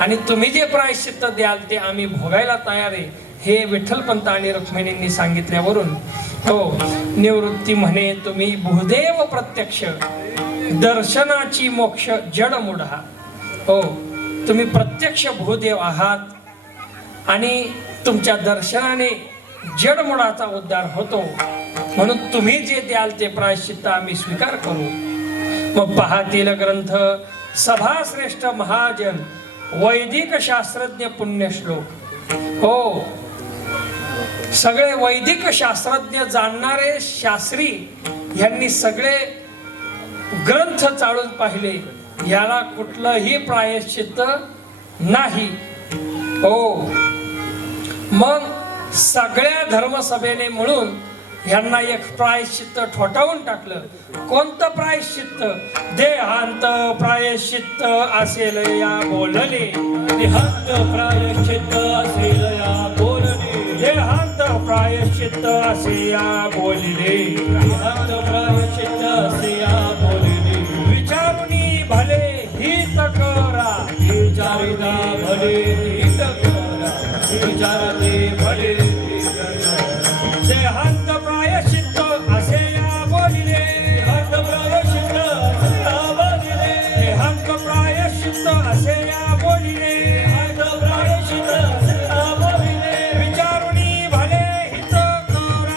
आणि तुम्ही जे प्रायश्चित्त द्याल ते आम्ही भोगायला तयार आहे हे विठ्ठलपंत आणि रुक्मिणींनी सांगितल्यावरून हो, निवृत्ती म्हणे तुम्ही भूदेव प्रत्यक्ष दर्शनाची मोक्ष जड मुढा. हो, तुम्ही प्रत्यक्ष भूदेव आहात आणि तुमच्या दर्शनाने जडमुडाचा उद्धार होतो. म्हणून तुम्ही जे द्याल ते प्रायश्चित्त आम्ही स्वीकार करू. मग पाहतील ग्रंथ सभाश्रेष्ठ महाजन वैदिक शास्त्रज्ञ पुण्यश्लोक. हो, सगळे वैदिक शास्त्रज्ञ जाणणारे शास्त्री यांनी सगळे ग्रंथ चाळून पाहिले, याला कुठलंही प्रायश्चित्त नाही. हो, मग सगळ्या धर्मसभेने मिळून यांना एक प्रायश्चित्त ठोठावून टाकलं. कोणतं प्रायश्चित्त? देहांत प्रायश्चित्त असेल या बोलले. देहांत प्रायश्चित्त असेल या बोलणे. देहांत प्रायश्चित्त असे या बोलले. देहांत प्रायश्चित्त असे या बोलणे. विचारुनी भले हित करा. विचारिता भले हित करा. विचारते भले हित करा. देहांत प्रायश्चित्त असे या बोलले. देहांत प्रायश्चित्त असे या बोलणे. देहांत प्रायश्चित्त असे या बोलले. देहांत प्रायश्चित्त असे या बोलणे. विचारुनी भले हित करा.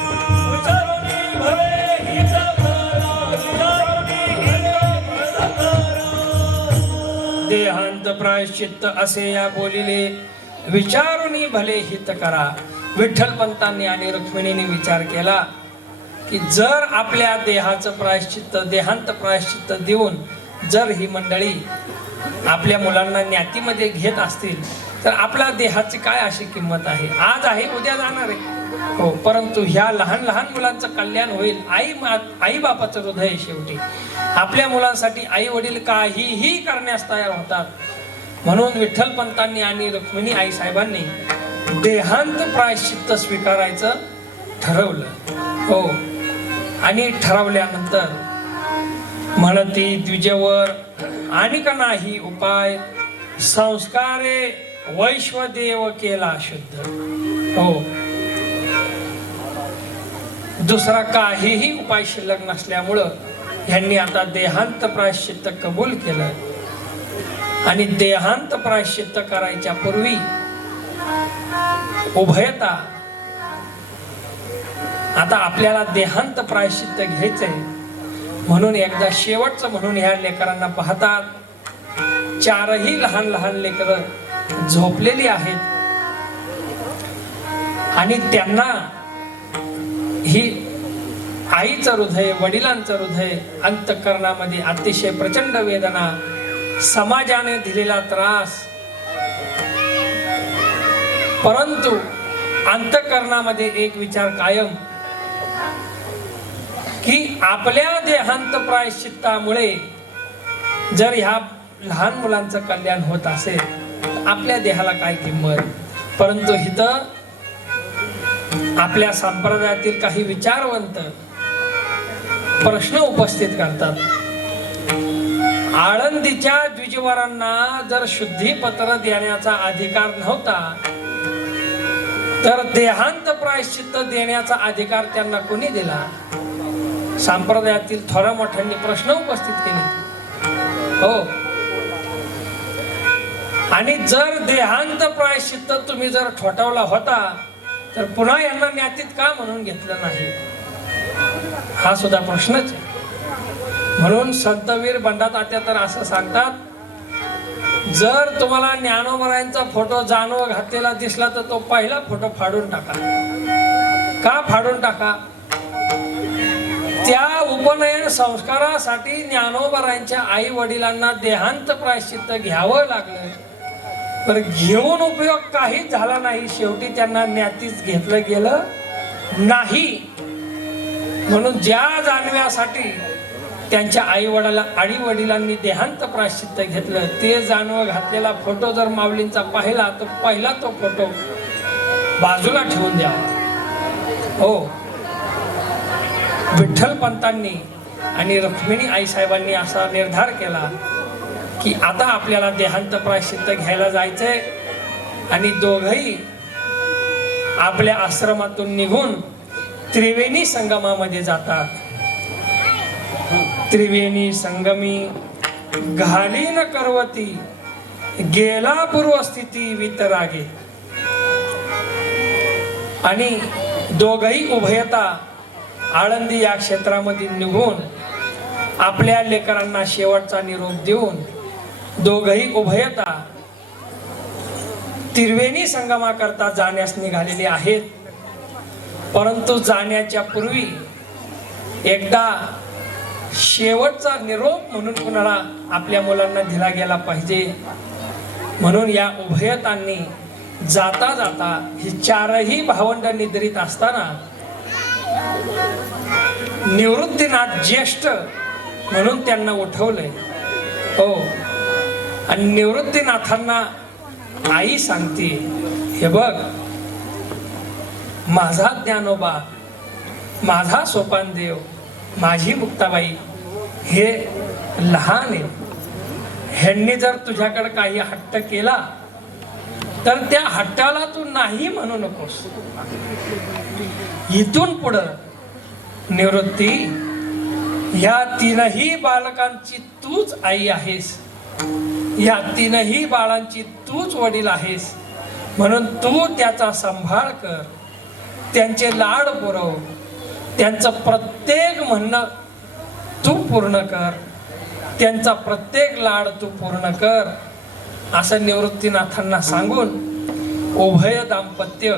विचारुनी भले हित करा. विचारुनी हित करा. देहांत प्रायश्चित्त असे या बोलिले. विचारुनी भले हित करा. विठ्ठलपंतांनी आणि रुक्मिणीने विचार केला की जर आपल्या देहाचं प्रायश्चित्त देहांत प्रायश्चित्त देऊन जर ही मंडळी आपल्या मुलांना ज्ञातीमध्ये घेत असतील तर आपल्या देहाची काय अशी किंमत आहे? आज आहे उद्या जाणार आहे. हो, परंतु ह्या लहान लहान मुलांचं कल्याण होईल. आई बापाचं हृदय शेवटी आपल्या मुलांसाठी आई वडील काहीही करण्यास तयार होतात. म्हणून विठ्ठलपंतांनी आणि रुक्मिणी आई साहेबांनी देहांत प्रायश्चित्त स्वीकारायचं ठरवलं. हो, आणि ठरवल्यानंतर म्हणती द्विजवर आणि का नाही उपाय संस्कारे वैश्वदेव केला शुद्ध. हो, दुसरा काहीही उपाय शिल्लक नसल्यामुळं ह्यांनी आता देहांत प्रायश्चित्त कबूल केलं. आणि देहांत प्रायश्चित्त करायच्या पूर्वी उभयता आता आपल्याला देहांत प्रायश्चित्त घ्यायचंय म्हणून एकदा शेवटचं म्हणून ह्या लेकरांना पाहतात. चारही लहान लहान लेकरं झोपलेली आहेत आणि त्यांना ही आईचं हृदय, वडिलांचं हृदय, अंतःकरणामध्ये अतिशय प्रचंड वेदना, समाजाने दिलेला त्रास, परंतु अंतःकरणामध्ये एक विचार कायम की आपल्या देहांत प्रायश्चित्तामुळे जर ह्या लहान मुलांचं कल्याण होत असेल तर आपल्या देहाला काय किंमत. परंतु इथं आपल्या संप्रदायातील काही विचारवंत प्रश्न उपस्थित करतात. आळंदीच्या द्विजवरांना जर शुद्धीपत्र देण्याचा अधिकार नव्हता तर देहांत प्रायश्चित्त देण्याचा अधिकार त्यांना कोणी दिला. संप्रदायातील थोड्या मोठ्यांनी प्रश्न उपस्थित केले. हो, आणि जर देहांत प्रायश्चित्त तुम्ही जर ठोठावला होता तर पुन्हा यांना ज्ञातीत का म्हणून घेतलं नाही, हा सुद्धा प्रश्नच आहे. म्हणून संतवीर बंडातात्या तर असं सांगतात, जर तुम्हाला ज्ञानोबरायांचा फोटो जानव घातलेला दिसला तर तो पहिला फोटो फाडून टाका. का फाडून टाका? त्या उपनयन संस्कारासाठी ज्ञानोबरायांच्या आई वडिलांना देहांत प्रायश्चित्त घ्यावं लागलं, तर घेऊन उपयोग काहीच झाला नाही. शेवटी त्यांना ज्ञातीच घेतलं गेलं नाही. म्हणून ज्या जानव्यासाठी त्यांच्या आई वडिलांनी देहांत प्रायश्चित्त घेतलं ते जानवं घातलेला फोटो जर माऊलींचा पाहिला तर पहिला तो फोटो बाजूला ठेवून द्यावा. हो, विठ्ठल पंतांनी आणि रुक्मिणी आईसाहेबांनी असा निर्धार केला की आता आपल्याला देहांत प्रायश्चित्त घ्यायला जायचंय. आणि दोघही आपल्या आश्रमातून निघून त्रिवेणी संगमामध्ये जातात. त्रिवेणी संगमी घाली न करवती, गेला पूर्वस्थिती वितरागे. आणि दोघही उभयता आळंदी या क्षेत्रामध्ये निघून आपल्या लेकरांना शेवटचा निरोप देऊन दोघही उभयता त्रिवेणी संगमाकरता जाण्यास निघालेले आहेत. परंतु जाण्याच्या पूर्वी एकदा शेवटचा निरोप म्हणून कुणाला आपल्या मुलांना दिला गेला पाहिजे. म्हणून या उभयतांनी जाता जाता ही चारही भावंड निद्रित असताना निवृत्तीनाथ ज्येष्ठ म्हणून त्यांना उठवलंय. हो, आणि निवृत्तीनाथांना आई सांगते, हे बघ माझा ज्ञानोबा, माझा सोपानदेव, माझी मुक्ताबाई हे लहान आहे. ह्यांनी जर तुझ्याकडे काही हट्ट केला तर त्या हट्टाला तू नाही म्हणू नकोस. इथून पुढं निवृत्ती या तीनही बालकांची तूच आई आहेस, या तीनही बाळांची तूच वडील आहेस. म्हणून तू त्याचा सांभाळ कर, त्यांचे लाड पुरव, त्यांचं प्रत्येक म्हणणं तू पूर्ण कर, त्यांचा प्रत्येक लाड तू पूर्ण कर, असं निवृत्तीनाथांना सांगून उभय दाम्पत्य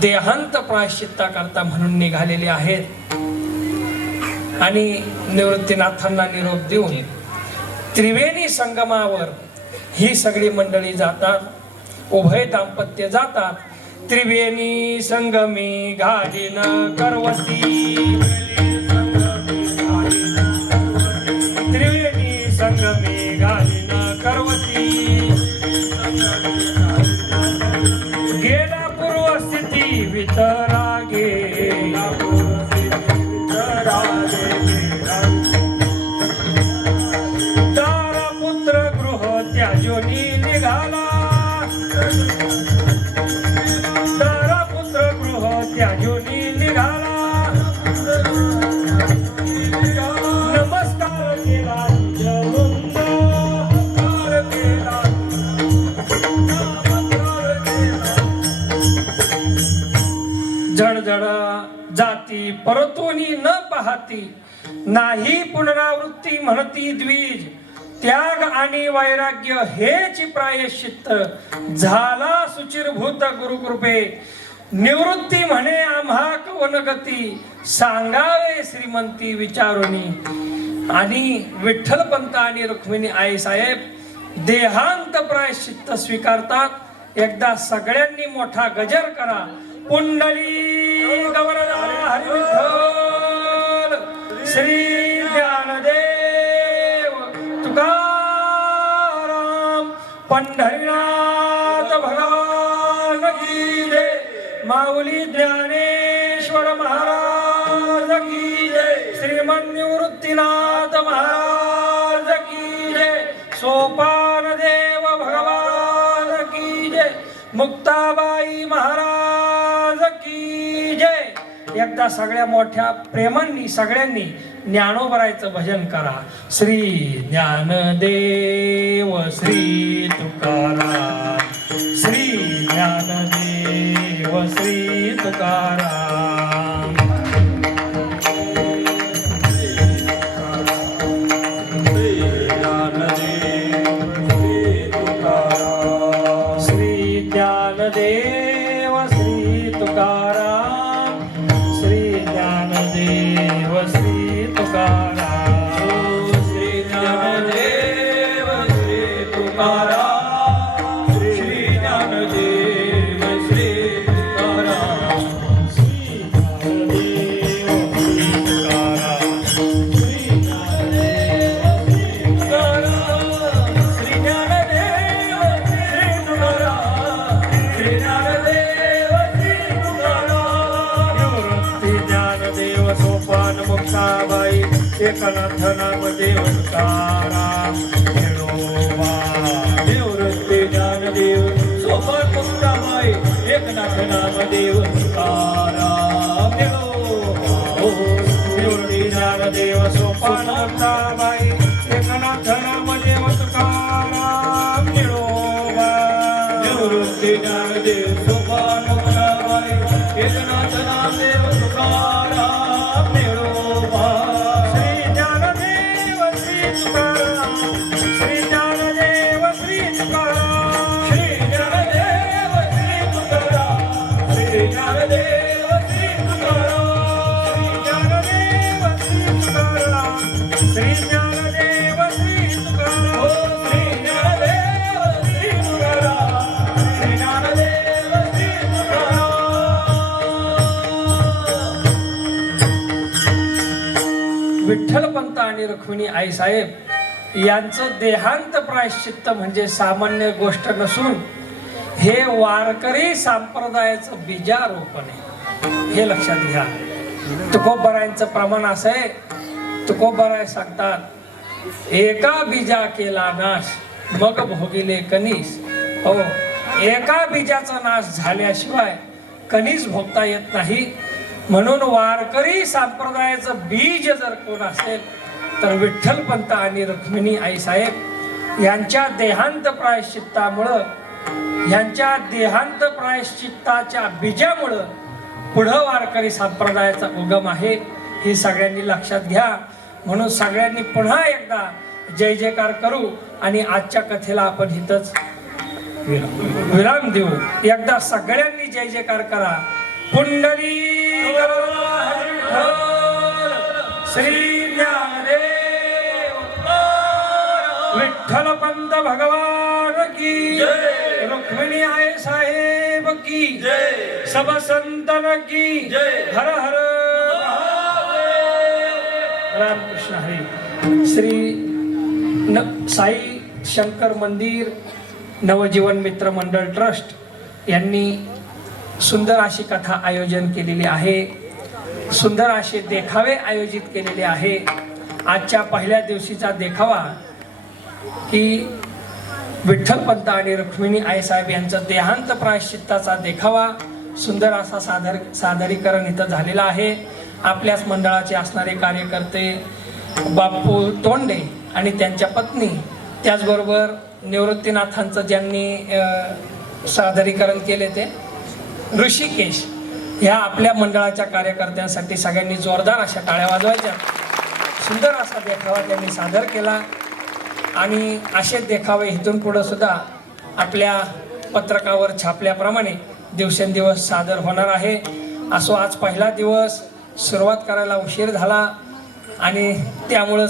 देहांत प्रायश्चित्ता करता म्हणून निघालेले आहेत. आणि निवृत्तीनाथांना निरोप देऊन त्रिवेणी संगमावर ही सगळी मंडळी जातात. उभय दाम्पत्य जातात. त्रिवेणी संगमी घालीन करवती, त्रिवेणी संगमी घालीन करवती, गेला पूर्वस्थिती वितरागे, तारा पुत्र गृह त्याजोनी निघाला, तारा पुत्र गृह त्याजोनी निघाला, नमस्कार केला वृंद, नमस्कार केला, नमस्कार केला. जड जड जाती परतोनी न पाहती, नाही पुनरावृत्ती म्हणती द्विज, त्याग आणि वैराग्य हेच प्रायश्चित्त, झाला सुचिरभूत गुरुकृपे, निवृत्ती म्हणे आम्हा कवनगती, सांगावे श्रीमंती विचारुनी. आणि विठ्ठलपंत आणि रुक्मिणी आई साहेब देहांत प्रायश्चित्त स्वीकारतात. एकदा सगळ्यांनी मोठा गजर करा. पुंडली गवरदा हरी विठ्ठल, श्री ज्ञानदेव तुकाराम, पंढरीनाथ भगवान की जय, माऊली ज्ञानेश्वर महाराज की जय, श्रीमन निवृत्तीनाथ महाराज की जय, सोपान देव भगवान की जय, मुक्ताबाई महाराज की जय. एकदा सगळ्या मोठ्या प्रेमांनी सगळ्यांनी ज्ञानोबरायचं भजन करा. श्री ज्ञानदेव श्री तुकाराम, श्री ज्ञानदेव श्री तुकाराम. श्री ज्ञानदेव श्री तुकाराम, श्री ज्ञानदेव श्री तुकाराम, श्री ज्ञानदेव श्री तुकाराम, श्री ज्ञानदेव श्री तुकाराम, श्री ज्ञानदेव श्री तुकाराम, श्री ज्ञानदेव श्री ज्ञानदेव श्री तुकाराम, श्री ज्ञानदेव श्री तुकाराम. निवृत्ती ज्ञानदेव सोपान मुक्ताबाई, एकनाथ नामदेव तुकाराम, खेडोबा. निवृत्ती ज्ञानदेव सोपान मुक्ताबाई, एकनाथ नामदेव तुकाराम. निवृत्ती ज्ञानदेव सोपान मुक्ताबाई, एकनाथ नामदेव तुकाराम, खेडोबा. निवृत्ती ज्ञानदेव सोपान मुक्ताबाई, एकनाथ नामदेव तुकाराम. निरोबा. श्री ज्ञानदेव श्री तुकाराम, श्री ज्ञानदेव श्री तुकाराम, श्री ज्ञानदेव श्री तुकाराम, श्री ज्ञानदेव श्री तुकाराम, श्री ज्ञानदेव श्री तुकाराम, श्री ज्ञानदेव श्री तुकाराम. ओ श्री ज्ञानदेव श्री तुकाराम, श्री ज्ञानदेव श्री तुकाराम. विठ्ठलपंत आणि रुक्मिणी आई साहेब यांचं देहांत प्रायश्चित्त म्हणजे सामान्य गोष्ट नसून हे वारकरी संप्रदायाचं बीजारोपण आहे. हे लक्षात घ्या. तुकोबरायांचं प्रमाण असं आहे, तुकोबराय सांगतात, एका बीजा केला नाश मग भोगिले कणीस. हो, एका बीजाचा नाश झाल्याशिवाय कणीस भोगता येत नाही. म्हणून वारकरी संप्रदायाचं बीज जर कोण असेल तर विठ्ठलपंत आणि रुक्मिणी आई साहेब यांच्या देहांत प्रायश्चित्तामुळं, यांच्या देहांत प्रायश्चित्ताच्या बीजामुळं पुढं वारकरी संप्रदायाचा उगम आहे. हे सगळ्यांनी लक्षात घ्या. म्हणून सगळ्यांनी पुन्हा एकदा जय जयकार करू आणि आजच्या कथेला आपण इथंच विराम देऊ. एकदा सगळ्यांनी जय जयकार करा. पुंडली श्री ज्ञानदेव विठ्ठलपंत भगवान की जय, रुक्मिणी आई साहेब की जय, सब संतन की जय. हर हर रामकृष्ण हरी. श्री साई शंकर मंदिर नवजीवन मित्र मंडळ ट्रस्ट यांनी सुंदर अशी कथा आयोजन केलेली आहे. सुंदर असे देखावे आयोजित केलेले आहे. आजच्या पहिल्या दिवशीचा देखावा की विठ्ठलपंत आणि रुक्मिणी आई साहेब यांचा देहांत प्रायश्चित्ताचा देखावा सुंदर असा सादरीकरण इथं झालेला आहे. आपल्याच मंडळाचे असणारे कार्यकर्ते बापू तोंडे आणि त्यांच्या पत्नी, त्याचबरोबर निवृत्तीनाथांचं ज्यांनी सादरीकरण केले ते ऋषिकेश ह्या आपल्या मंडळाच्या कार्यकर्त्यांसाठी सगळ्यांनी जोरदार अशा टाळ्या वाजवायच्या. सुंदर असा देखावा त्यांनी सादर केला आणि असे देखावे इथून पुढं सुद्धा आपल्या पत्रकावर छापल्याप्रमाणे दिवसेंदिवस सादर होणार आहे. असो आज पहिला दिवस सुरुवात करायला उशीर झाला आणि त्यामुळं